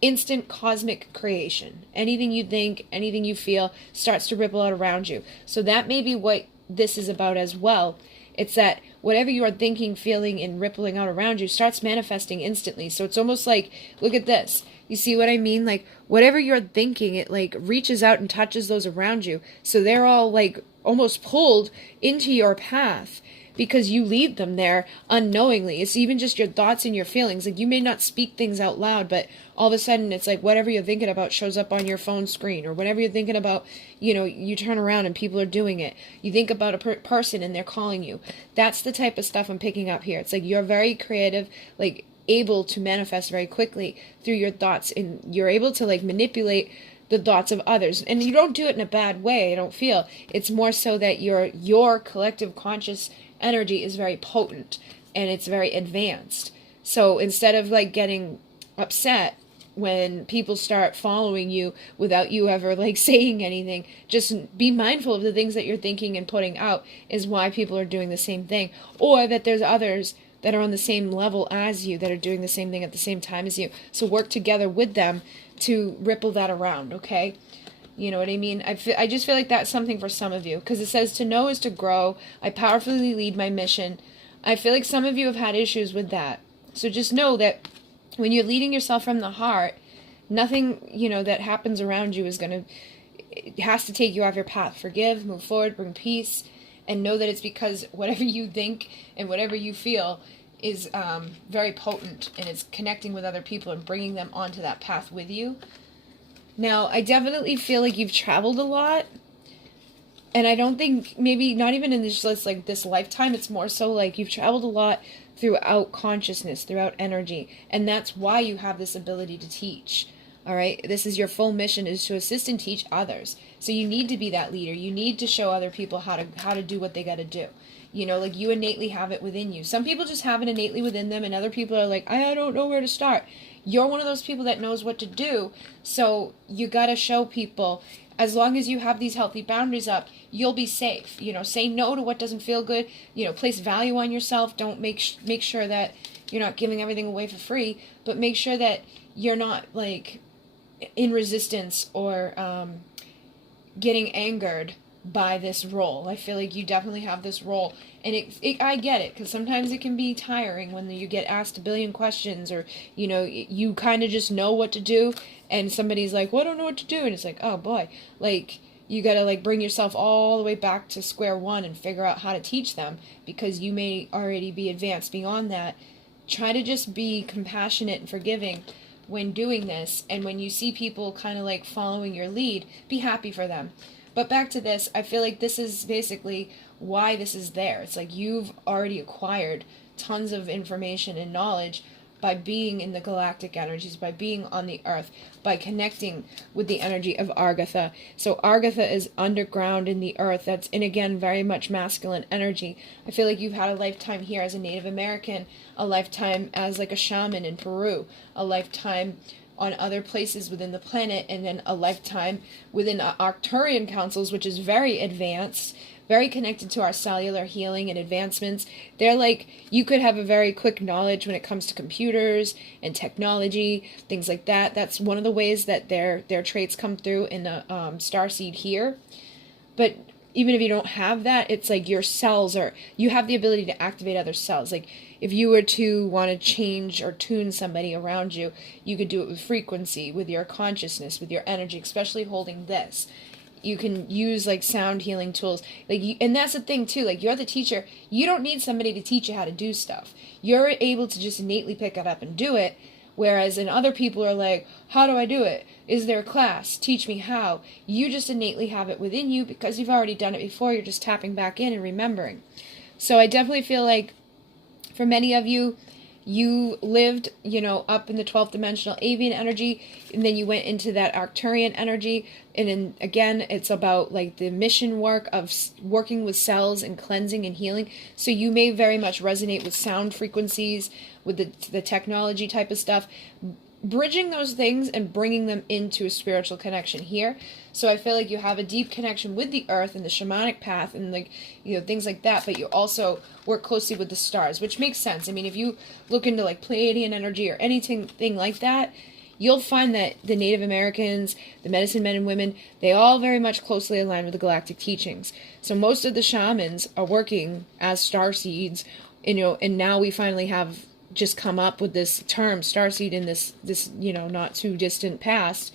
Instant cosmic creation. Anything you think, anything you feel starts to ripple out around you. So that may be what this is about as well. It's that whatever you are thinking, feeling, and rippling out around you starts manifesting instantly. So it's almost like, look at this. You see what I mean? Like whatever you're thinking, it like reaches out and touches those around you. So they're all like almost pulled into your path because you lead them there unknowingly. It's even just your thoughts and your feelings. Like you may not speak things out loud, but all of a sudden it's like whatever you're thinking about shows up on your phone screen, or whatever you're thinking about, you know, you turn around and people are doing it. You think about a person and they're calling you. That's the type of stuff I'm picking up here. It's like you're very creative, like able to manifest very quickly through your thoughts, and you're able to like manipulate the thoughts of others, and you don't do it in a bad way. I don't feel it's more so that your collective conscious energy is very potent and it's very advanced. So instead of like getting upset when people start following you without you ever like saying anything, just be mindful of the things that you're thinking and putting out is why people are doing the same thing, or that there's others that are on the same level as you that are doing the same thing at the same time as you. So work together with them to ripple that around, okay? You know what I mean? I just feel like that's something for some of you, because it says to know is to grow. I powerfully lead my mission. I feel like some of you have had issues with that. So just know that when you're leading yourself from the heart, nothing, you know, that happens around you is it has to take you off your path. Forgive, move forward, bring peace, and know that it's because whatever you think and whatever you feel is very potent, and it's connecting with other people and bringing them onto that path with you. Now, I definitely feel like you've traveled a lot, and I don't think, maybe not even in this lifetime, it's more so like you've traveled a lot throughout consciousness, throughout energy, and that's why you have this ability to teach. All right, this is your full mission, is to assist and teach others. So you need to be that leader. You need to show other people how to do what they got to do. You know, like, you innately have it within you. Some people just have it innately within them, and other people are like, I don't know where to start. You're one of those people that knows what to do. So you got to show people, as long as you have these healthy boundaries up, you'll be safe. You know, say no to what doesn't feel good. You know, place value on yourself. Don't make sure that you're not giving everything away for free, but make sure that you're not like in resistance or getting angered by this role. I feel like you definitely have this role, and I get it, because sometimes it can be tiring when you get asked a billion questions, or you know, you kind of just know what to do, and somebody's like, well, I don't know what to do, and it's like, oh boy, like, you gotta like bring yourself all the way back to square one and figure out how to teach them, because you may already be advanced beyond that. Try to just be compassionate and forgiving when doing this, and when you see people kind of like following your lead, be happy for them. But back to this, I feel like this is basically why this is there. It's like you've already acquired tons of information and knowledge by being in the galactic energies, by being on the earth, by connecting with the energy of Argatha. So Argatha is underground in the earth. That's, and again, very much masculine energy. I feel like you've had a lifetime here as a Native American, a lifetime as like a shaman in Peru, a lifetime on other places within the planet, and then a lifetime within Arcturian councils, which is very advanced, very connected to our cellular healing and advancements. They're like, you could have a very quick knowledge when it comes to computers and technology, things like that. That's one of the ways that their traits come through in the Starseed here. But even if you don't have that, it's like your cells you have the ability to activate other cells. Like, if you were to want to change or tune somebody around you, you could do it with frequency, with your consciousness, with your energy, especially holding this. You can use like sound healing tools. And that's the thing too, like, you're the teacher. You don't need somebody to teach you how to do stuff. You're able to just innately pick it up and do it. Whereas in other people are like, how do I do it? Is there a class? Teach me how. You just innately have it within you because you've already done it before. You're just tapping back in and remembering. So I definitely feel like for many of you, you lived, you know, up in the 12th dimensional avian energy, and then you went into that Arcturian energy. And then again, it's about like the mission work of working with cells and cleansing and healing. So you may very much resonate with sound frequencies, with the technology type of stuff, bridging those things and bringing them into a spiritual connection here. So I feel like you have a deep connection with the earth and the shamanic path and, like, you know, things like that, but you also work closely with the stars, which makes sense. I mean, if you look into like Pleiadian energy or anything like that, you'll find that the Native Americans, the medicine men and women, they all very much closely align with the galactic teachings. So most of the shamans are working as starseeds, you know, and now we finally have just come up with this term starseed in this you know, not too distant past.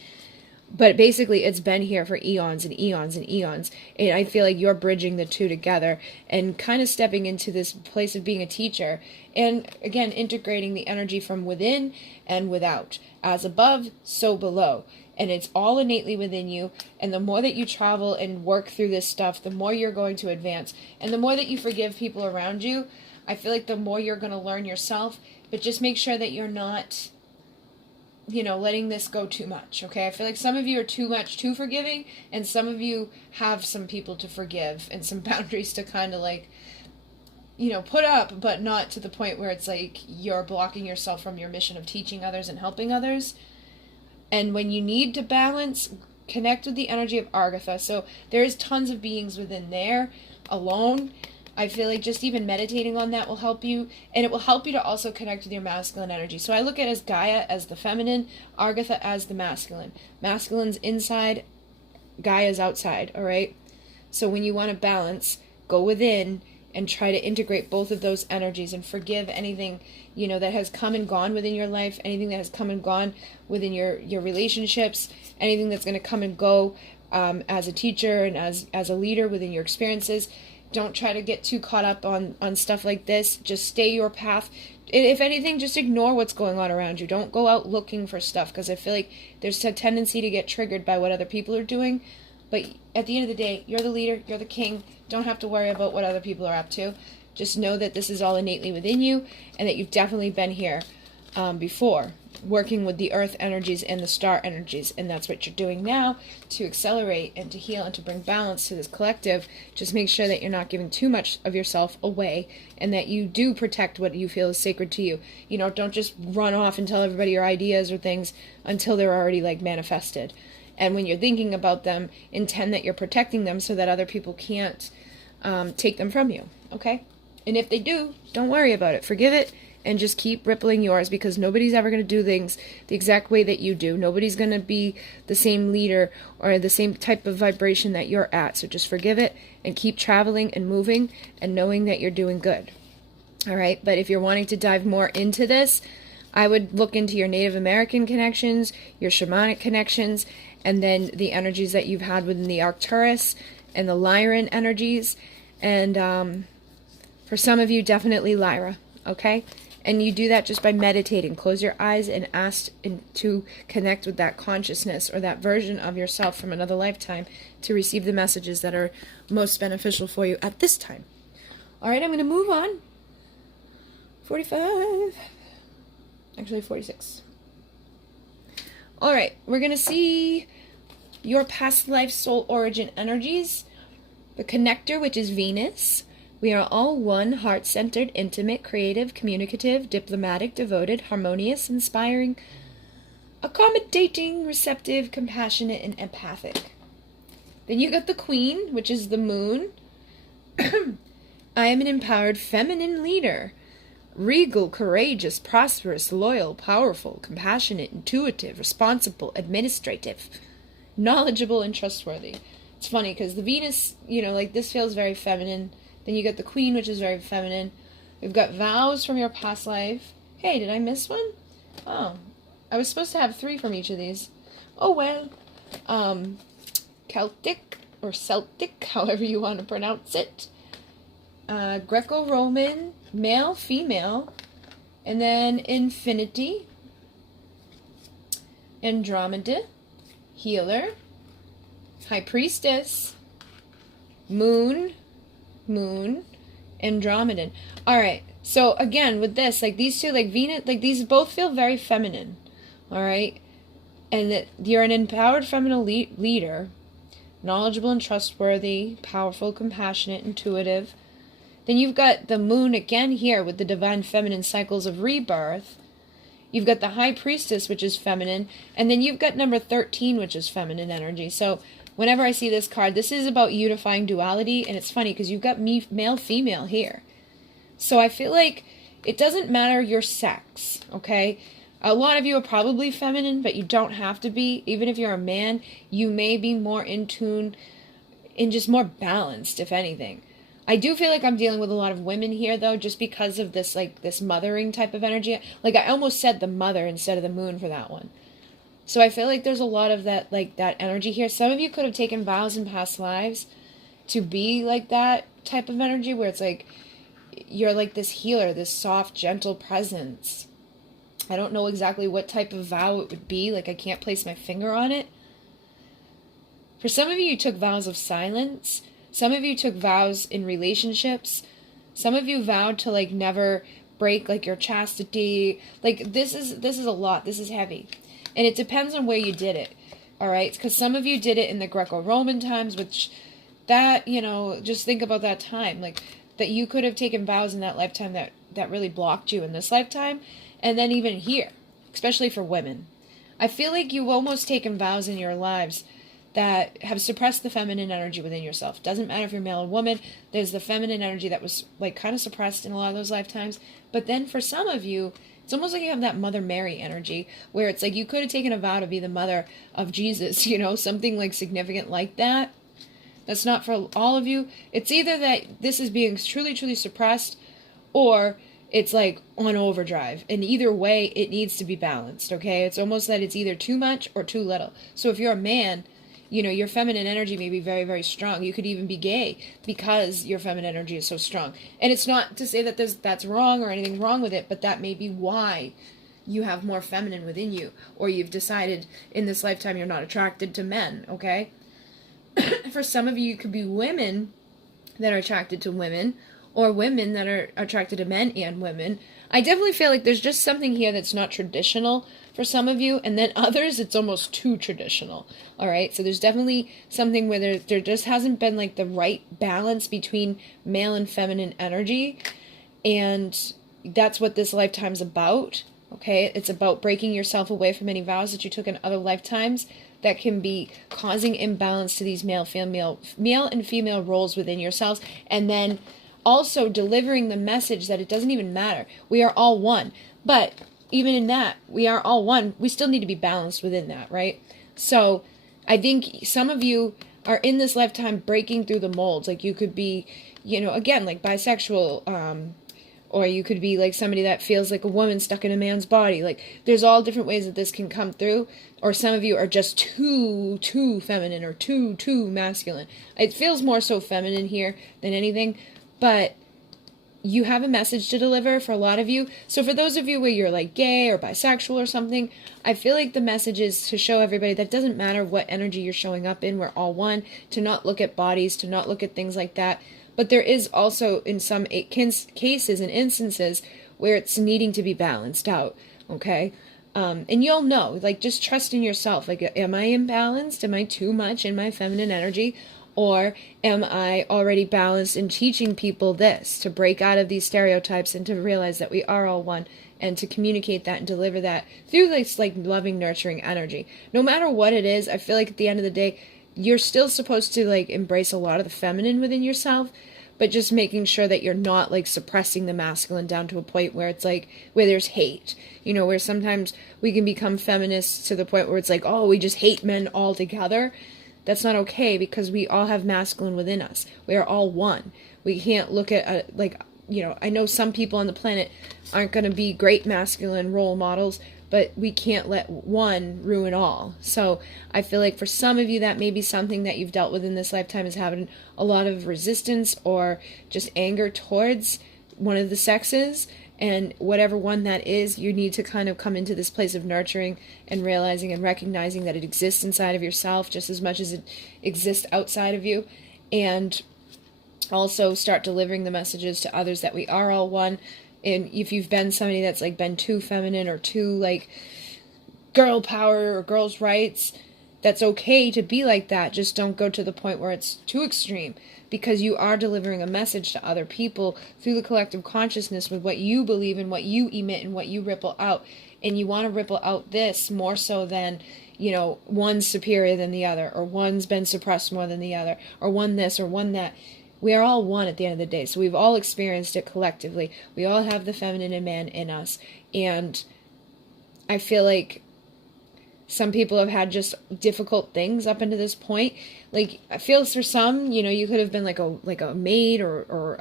But basically, it's been here for eons and eons and eons. And I feel like you're bridging the two together and kind of stepping into this place of being a teacher. And again, integrating the energy from within and without. As above, so below. And it's all innately within you. And the more that you travel and work through this stuff, the more you're going to advance. And the more that you forgive people around you, I feel like the more you're going to learn yourself. But just make sure that you're not, you know, letting this go too much, okay? I feel like some of you are too forgiving, and some of you have some people to forgive and some boundaries to kind of like, you know, put up, but not to the point where it's like you're blocking yourself from your mission of teaching others and helping others. And when you need to balance, connect with the energy of Argatha. So there's tons of beings within there alone. I feel like just even meditating on that will help you, and it will help you to also connect with your masculine energy. So I look at it as Gaia as the feminine, Argatha as the masculine. Masculine's inside, Gaia's outside, all right? So when you want to balance, go within and try to integrate both of those energies and forgive anything, you know, that has come and gone within your life, anything that has come and gone within your relationships, anything that's going to come and go as a teacher and as a leader within your experiences. Don't try to get too caught up on stuff like this. Just stay your path. If anything, just ignore what's going on around you. Don't go out looking for stuff, because I feel like there's a tendency to get triggered by what other people are doing. But at the end of the day, you're the leader, you're the king. Don't have to worry about what other people are up to. Just know that this is all innately within you, and that you've definitely been here before, working with the earth energies and the star energies, and that's what you're doing now to accelerate and to heal and to bring balance to this collective. Just make sure that you're not giving too much of yourself away, and that you do protect what you feel is sacred to you. You know, don't just run off and tell everybody your ideas or things until they're already like manifested. And when you're thinking about them, intend that you're protecting them so that other people can't take them from you, okay? And if they do, don't worry about it. Forgive it and just keep rippling yours, because nobody's ever going to do things the exact way that you do. Nobody's going to be the same leader or the same type of vibration that you're at. So just forgive it and keep traveling and moving and knowing that you're doing good. All right? But if you're wanting to dive more into this, I would look into your Native American connections, your shamanic connections, and then the energies that you've had within the Arcturus and the Lyran energies. And for some of you, definitely Lyra, okay? And you do that just by meditating. Close your eyes and ask to connect with that consciousness or that version of yourself from another lifetime to receive the messages that are most beneficial for you at this time. All right, I'm going to move on. 45. Actually, 46. All right, we're going to see your past life soul origin energies. The connector, which is Venus. We are all one, heart-centered, intimate, creative, communicative, diplomatic, devoted, harmonious, inspiring, accommodating, receptive, compassionate, and empathic. Then you got the Queen, which is the moon. I am an empowered feminine leader. Regal, courageous, prosperous, loyal, powerful, compassionate, intuitive, responsible, administrative, knowledgeable, and trustworthy. It's funny because the Venus, you know, like this feels very feminine. Then you got the Queen, which is very feminine. We've got vows from your past life. Hey, did I miss one? Oh, I was supposed to have 3 from each of these. Oh, well. Celtic, or Celtic, however you want to pronounce it. Greco-Roman, male, female. And then Infinity. Andromeda. Healer. High Priestess. Moon, Andromedan. Alright, so again, with this, like these two, like Venus, like these both feel very feminine. Alright? And that you're an empowered feminine leader, knowledgeable and trustworthy, powerful, compassionate, intuitive. Then you've got the moon again here with the divine feminine cycles of rebirth. You've got the High Priestess, which is feminine. And then you've got number 13, which is feminine energy. So whenever I see this card, this is about unifying duality, and it's funny because you've got male, female here. So I feel like it doesn't matter your sex, okay? A lot of you are probably feminine, but you don't have to be. Even if you're a man, you may be more in tune and just more balanced, if anything. I do feel like I'm dealing with a lot of women here, though, just because of this, like, this mothering type of energy. Like, I almost said the mother instead of the moon for that one. So I feel like there's a lot of that, like, that energy here. Some of you could have taken vows in past lives to be like that type of energy where it's like you're like this healer, this soft, gentle presence. I don't know exactly what type of vow it would be. Like, I can't place my finger on it. For some of you, you took vows of silence. Some of you took vows in relationships. Some of you vowed to, like, never break, like, your chastity. Like, this is a lot. This is heavy. And it depends on where you did it, all right? Because some of you did it in the Greco-Roman times, which that, you know, just think about that time. Like, that you could have taken vows in that lifetime that really blocked you in this lifetime. And then even here, especially for women. I feel like you've almost taken vows in your lives that have suppressed the feminine energy within yourself. Doesn't matter if you're male or woman, there's the feminine energy that was, like, kind of suppressed in a lot of those lifetimes. But then for some of you, it's almost like you have that Mother Mary energy, where it's like you could have taken a vow to be the mother of Jesus, you know, something like significant like that. That's not for all of you. It's either that this is being truly, truly suppressed, or it's like on overdrive. And either way, it needs to be balanced, okay? It's almost that it's either too much or too little. So if you're a man You know, your feminine energy may be very, very strong. You could even be gay because your feminine energy is so strong. And it's not to say that that's wrong or anything wrong with it, but that may be why you have more feminine within you, or you've decided in this lifetime you're not attracted to men, okay? For some of you, it could be women that are attracted to women, or women that are attracted to men and women. I definitely feel like there's just something here that's not traditional for some of you, and then others, it's almost too traditional, all right? So there's definitely something where there just hasn't been like the right balance between male and feminine energy, and that's what this lifetime's about, okay? It's about breaking yourself away from any vows that you took in other lifetimes that can be causing imbalance to these male and female roles within yourselves, and then also delivering the message that it doesn't even matter. We are all one. But even in that, we are all one. We still need to be balanced within that, right? So I think some of you are in this lifetime breaking through the molds. Like you could be, you know, again, like bisexual, or you could be like somebody that feels like a woman stuck in a man's body. Like there's all different ways that this can come through. Or some of you are just too feminine or too masculine. It feels more so feminine here than anything, but you have a message to deliver for a lot of you. So for those of you where you're like gay or bisexual or something, I feel like the message is to show everybody that doesn't matter what energy you're showing up in, we're all one, to not look at bodies, to not look at things like that. But there is also in some cases and instances where it's needing to be balanced out, okay? And you'll know, like, just trust in yourself. Like, am I imbalanced? Am I too much in my feminine energy? Or am I already balanced in teaching people this, to break out of these stereotypes and to realize that we are all one, and to communicate that and deliver that through this, like, loving, nurturing energy. No matter what it is, I feel like at the end of the day, you're still supposed to, like, embrace a lot of the feminine within yourself, but just making sure that you're not, like, suppressing the masculine down to a point where it's, like, where there's hate. You know, where sometimes we can become feminists to the point where it's like, oh, we just hate men altogether. That's not okay, because we all have masculine within us. We are all one. We can't look at, like, you know, I know some people on the planet aren't going to be great masculine role models, but we can't let one ruin all. So I feel like for some of you, that may be something that you've dealt with in this lifetime, is having a lot of resistance or just anger towards one of the sexes. And whatever one that is, you need to kind of come into this place of nurturing and realizing and recognizing that it exists inside of yourself just as much as it exists outside of you. And also start delivering the messages to others that we are all one. And if you've been somebody that's like been too feminine or too like girl power or girls' rights, that's okay to be like that. Just don't go to the point where it's too extreme, because you are delivering a message to other people through the collective consciousness with what you believe and what you emit and what you ripple out. And you want to ripple out this more so than, you know, one's superior than the other, or one's been suppressed more than the other, or one this or one that. We are all one at the end of the day. So we've all experienced it collectively. We all have the feminine and man in us. And I feel like some people have had just difficult things up until this point. Like, I feel for some, you know, you could have been like a maid or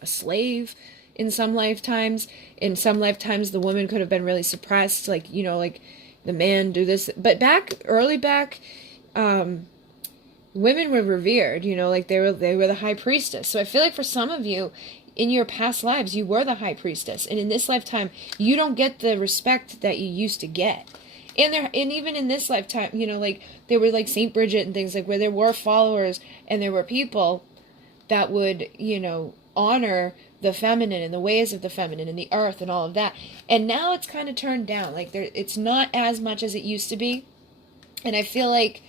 a slave in some lifetimes. In some lifetimes, the woman could have been really suppressed. Like, you know, like the man do this. But early back, women were revered, you know, like they were the high priestess. So I feel like for some of you, in your past lives, you were the high priestess. And in this lifetime, you don't get the respect that you used to get. And even in this lifetime, you know, like there were like Saint Bridget and things, like where there were followers and there were people that would, you know, honor the feminine and the ways of the feminine and the earth and all of that. And now it's kind of turned down. Like it's not as much as it used to be. And I feel like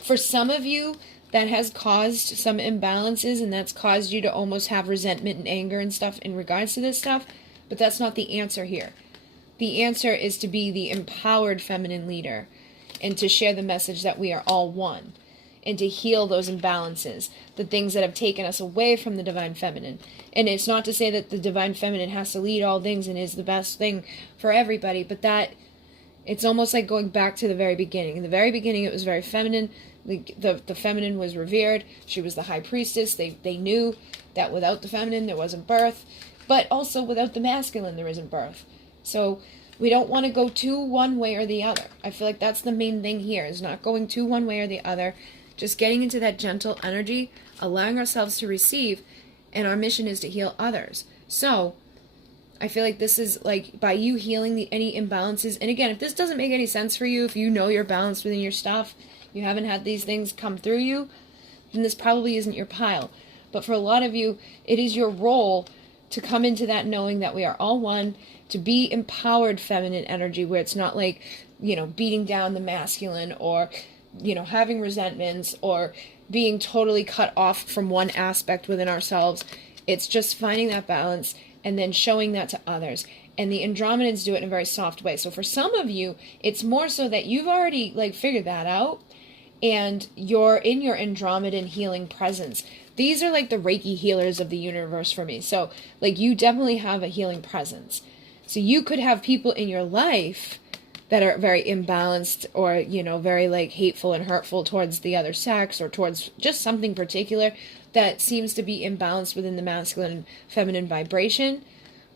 for some of you, that has caused some imbalances, and that's caused you to almost have resentment and anger and stuff in regards to this stuff. But that's not the answer here. The answer is to be the empowered feminine leader and to share the message that we are all one, and to heal those imbalances, the things that have taken us away from the divine feminine. And it's not to say that the divine feminine has to lead all things and is the best thing for everybody, but that it's almost like going back to the very beginning. In the very beginning, it was very feminine. The feminine was revered. She was the high priestess. They knew that without the feminine, there wasn't birth. But also without the masculine, there isn't birth. So We don't want to go too one way or the other. I feel like that's the main thing here, is not going too one way or the other. Just getting into that gentle energy, allowing ourselves to receive, and our mission is to heal others. So I feel like this is like by you healing any imbalances. And again, if this doesn't make any sense for you, if you know you're balanced within your stuff, you haven't had these things come through you, then this probably isn't your pile. But for a lot of you, it is your role to come into that knowing that we are all one, to be empowered feminine energy, where it's not like, beating down the masculine, or, having resentments, or being totally cut off from one aspect within ourselves. It's just finding that balance and then showing that to others. And the Andromedans do it in a very soft way. So for some of you, it's more so that you've already figured that out, and you're in your Andromedan healing presence. These are like the Reiki healers of the universe for me. So you definitely have a healing presence. So you could have people in your life that are very imbalanced, or, very hateful and hurtful towards the other sex, or towards just something particular that seems to be imbalanced within the masculine and feminine vibration.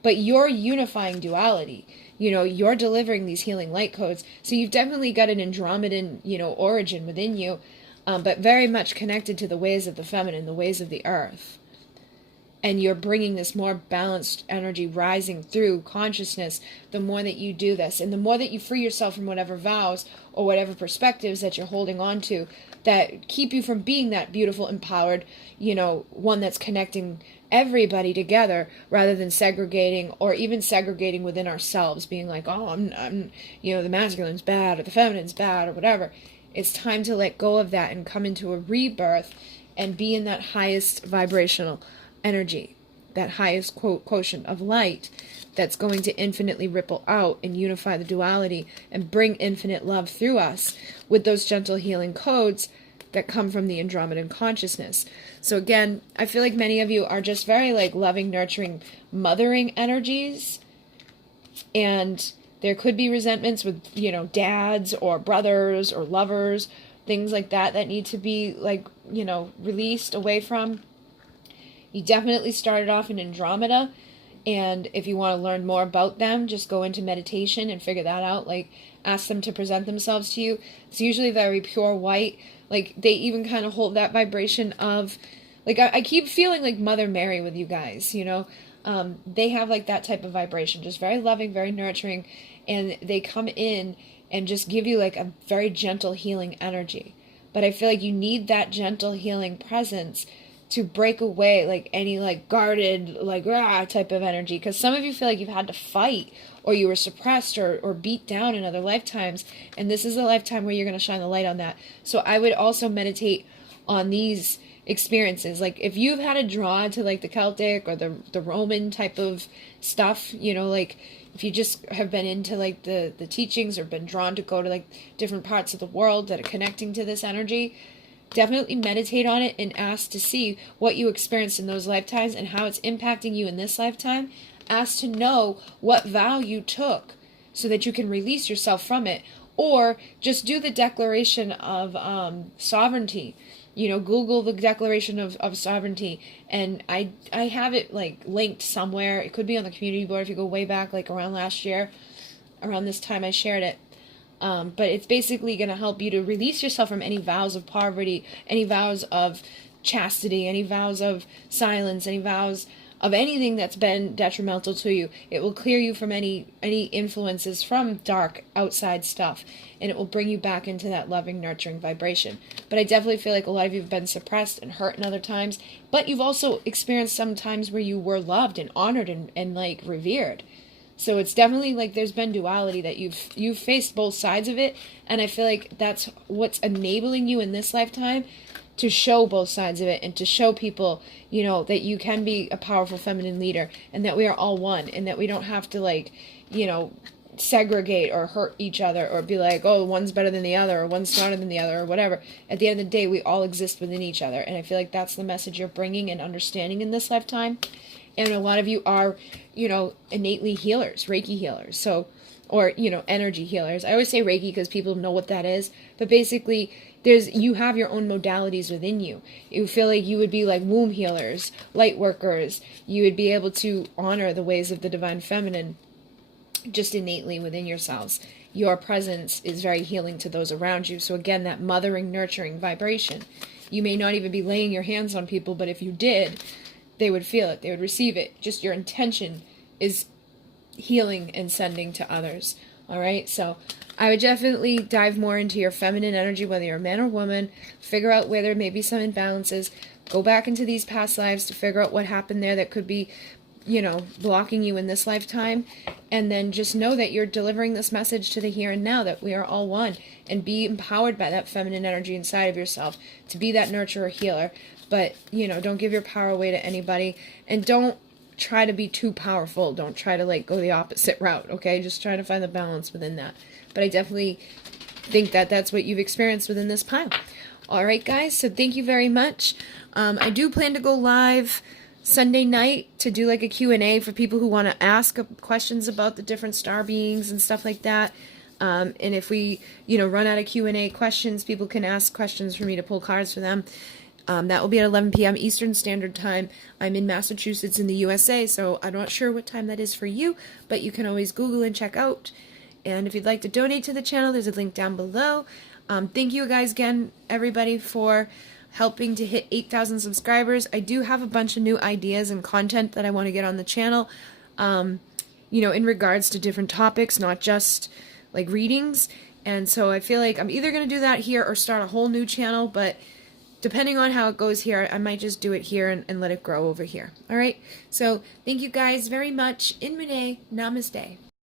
But you're unifying duality. You're delivering these healing light codes. So you've definitely got an Andromedan, origin within you, but very much connected to the ways of the feminine, the ways of the earth. And you're bringing this more balanced energy rising through consciousness the more that you do this. And the more that you free yourself from whatever vows or whatever perspectives that you're holding on to that keep you from being that beautiful, empowered, one that's connecting everybody together, rather than segregating, or even segregating within ourselves, being like, oh, I'm the masculine's bad, or the feminine's bad, or whatever. It's time to let go of that and come into a rebirth and be in that highest vibrational energy, that highest quotient of light that's going to infinitely ripple out and unify the duality and bring infinite love through us with those gentle healing codes that come from the Andromedan consciousness. So again, I feel like many of you are just very loving, nurturing, mothering energies, and there could be resentments with, dads or brothers or lovers, things like that need to be released away from. You definitely started off in Andromeda, and if you want to learn more about them, just go into meditation and figure that out. Ask them to present themselves to you. It's usually very pure white. They even kind of hold that vibration of, I keep feeling like Mother Mary with you guys, they have that type of vibration, just very loving, very nurturing, and they come in and just give you a very gentle healing energy. But I feel like you need that gentle healing presence to break away any guarded type of energy, because some of you feel like you've had to fight, or you were suppressed or beat down in other lifetimes, and this is a lifetime where you're going to shine the light on that. So I would also meditate on these experiences. If you've had a draw to the Celtic or the Roman type of stuff, if you just have been into the teachings, or been drawn to go to different parts of the world that are connecting to this energy, definitely meditate on it and ask to see what you experienced in those lifetimes and how it's impacting you in this lifetime. Ask to know what vow you took so that you can release yourself from it. Or just do the declaration of sovereignty. Google the declaration of sovereignty. And I have it linked somewhere. It could be on the community board if you go way back, around last year. Around this time I shared it. But it's basically going to help you to release yourself from any vows of poverty, any vows of chastity, any vows of silence, any vows of anything that's been detrimental to you. It will clear you from any influences from dark outside stuff, and it will bring you back into that loving, nurturing vibration. But I definitely feel like a lot of you have been suppressed and hurt in other times, but you've also experienced some times where you were loved and honored and revered. So it's definitely there's been duality, that you've faced both sides of it, and I feel like that's what's enabling you in this lifetime to show both sides of it, and to show people, that you can be a powerful feminine leader, and that we are all one, and that we don't have to segregate or hurt each other, or be oh, one's better than the other, or one's smarter than the other, or whatever. At the end of the day, we all exist within each other, and I feel like that's the message you're bringing and understanding in this lifetime. And a lot of you are, innately healers, Reiki healers. So, or, energy healers. I always say Reiki because people know what that is. But basically, you have your own modalities within you. You feel like you would be womb healers, light workers. You would be able to honor the ways of the divine feminine just innately within yourselves. Your presence is very healing to those around you. So again, that mothering, nurturing vibration. You may not even be laying your hands on people, but if you did, they would feel it. They would receive it. Just your intention is healing and sending to others. All right? So I would definitely dive more into your feminine energy, whether you're a man or woman. Figure out where there may be some imbalances. Go back into these past lives to figure out what happened there that could be, you know, blocking you in this lifetime. And then just know that you're delivering this message to the here and now, that we are all one. And be empowered by that feminine energy inside of yourself to be that nurturer, healer. But, you know, don't give your power away to anybody. And don't try to be too powerful. Don't try to, like, go the opposite route, okay? Just try to find the balance within that. But I definitely think that that's what you've experienced within this pile. All right, guys, so thank you very much. I do plan to go live Sunday night to do like a Q&A for people who want to ask questions about the different star beings and stuff like that. And if we, you know, run out of Q&A questions, people can ask questions for me to pull cards for them. That will be at 11 p.m. Eastern Standard Time. I'm in Massachusetts in the USA, so I'm not sure what time that is for you, but you can always Google and check out. And if you'd like to donate to the channel, there's a link down below. Thank you guys again, everybody, for helping to hit 8,000 subscribers. I do have a bunch of new ideas and content that I want to get on the channel, you know, in regards to different topics, not just like readings. And so I feel like I'm either going to do that here or start a whole new channel, but depending on how it goes here, I might just do it here and let it grow over here. All right? So thank you guys very much. In Renee, namaste.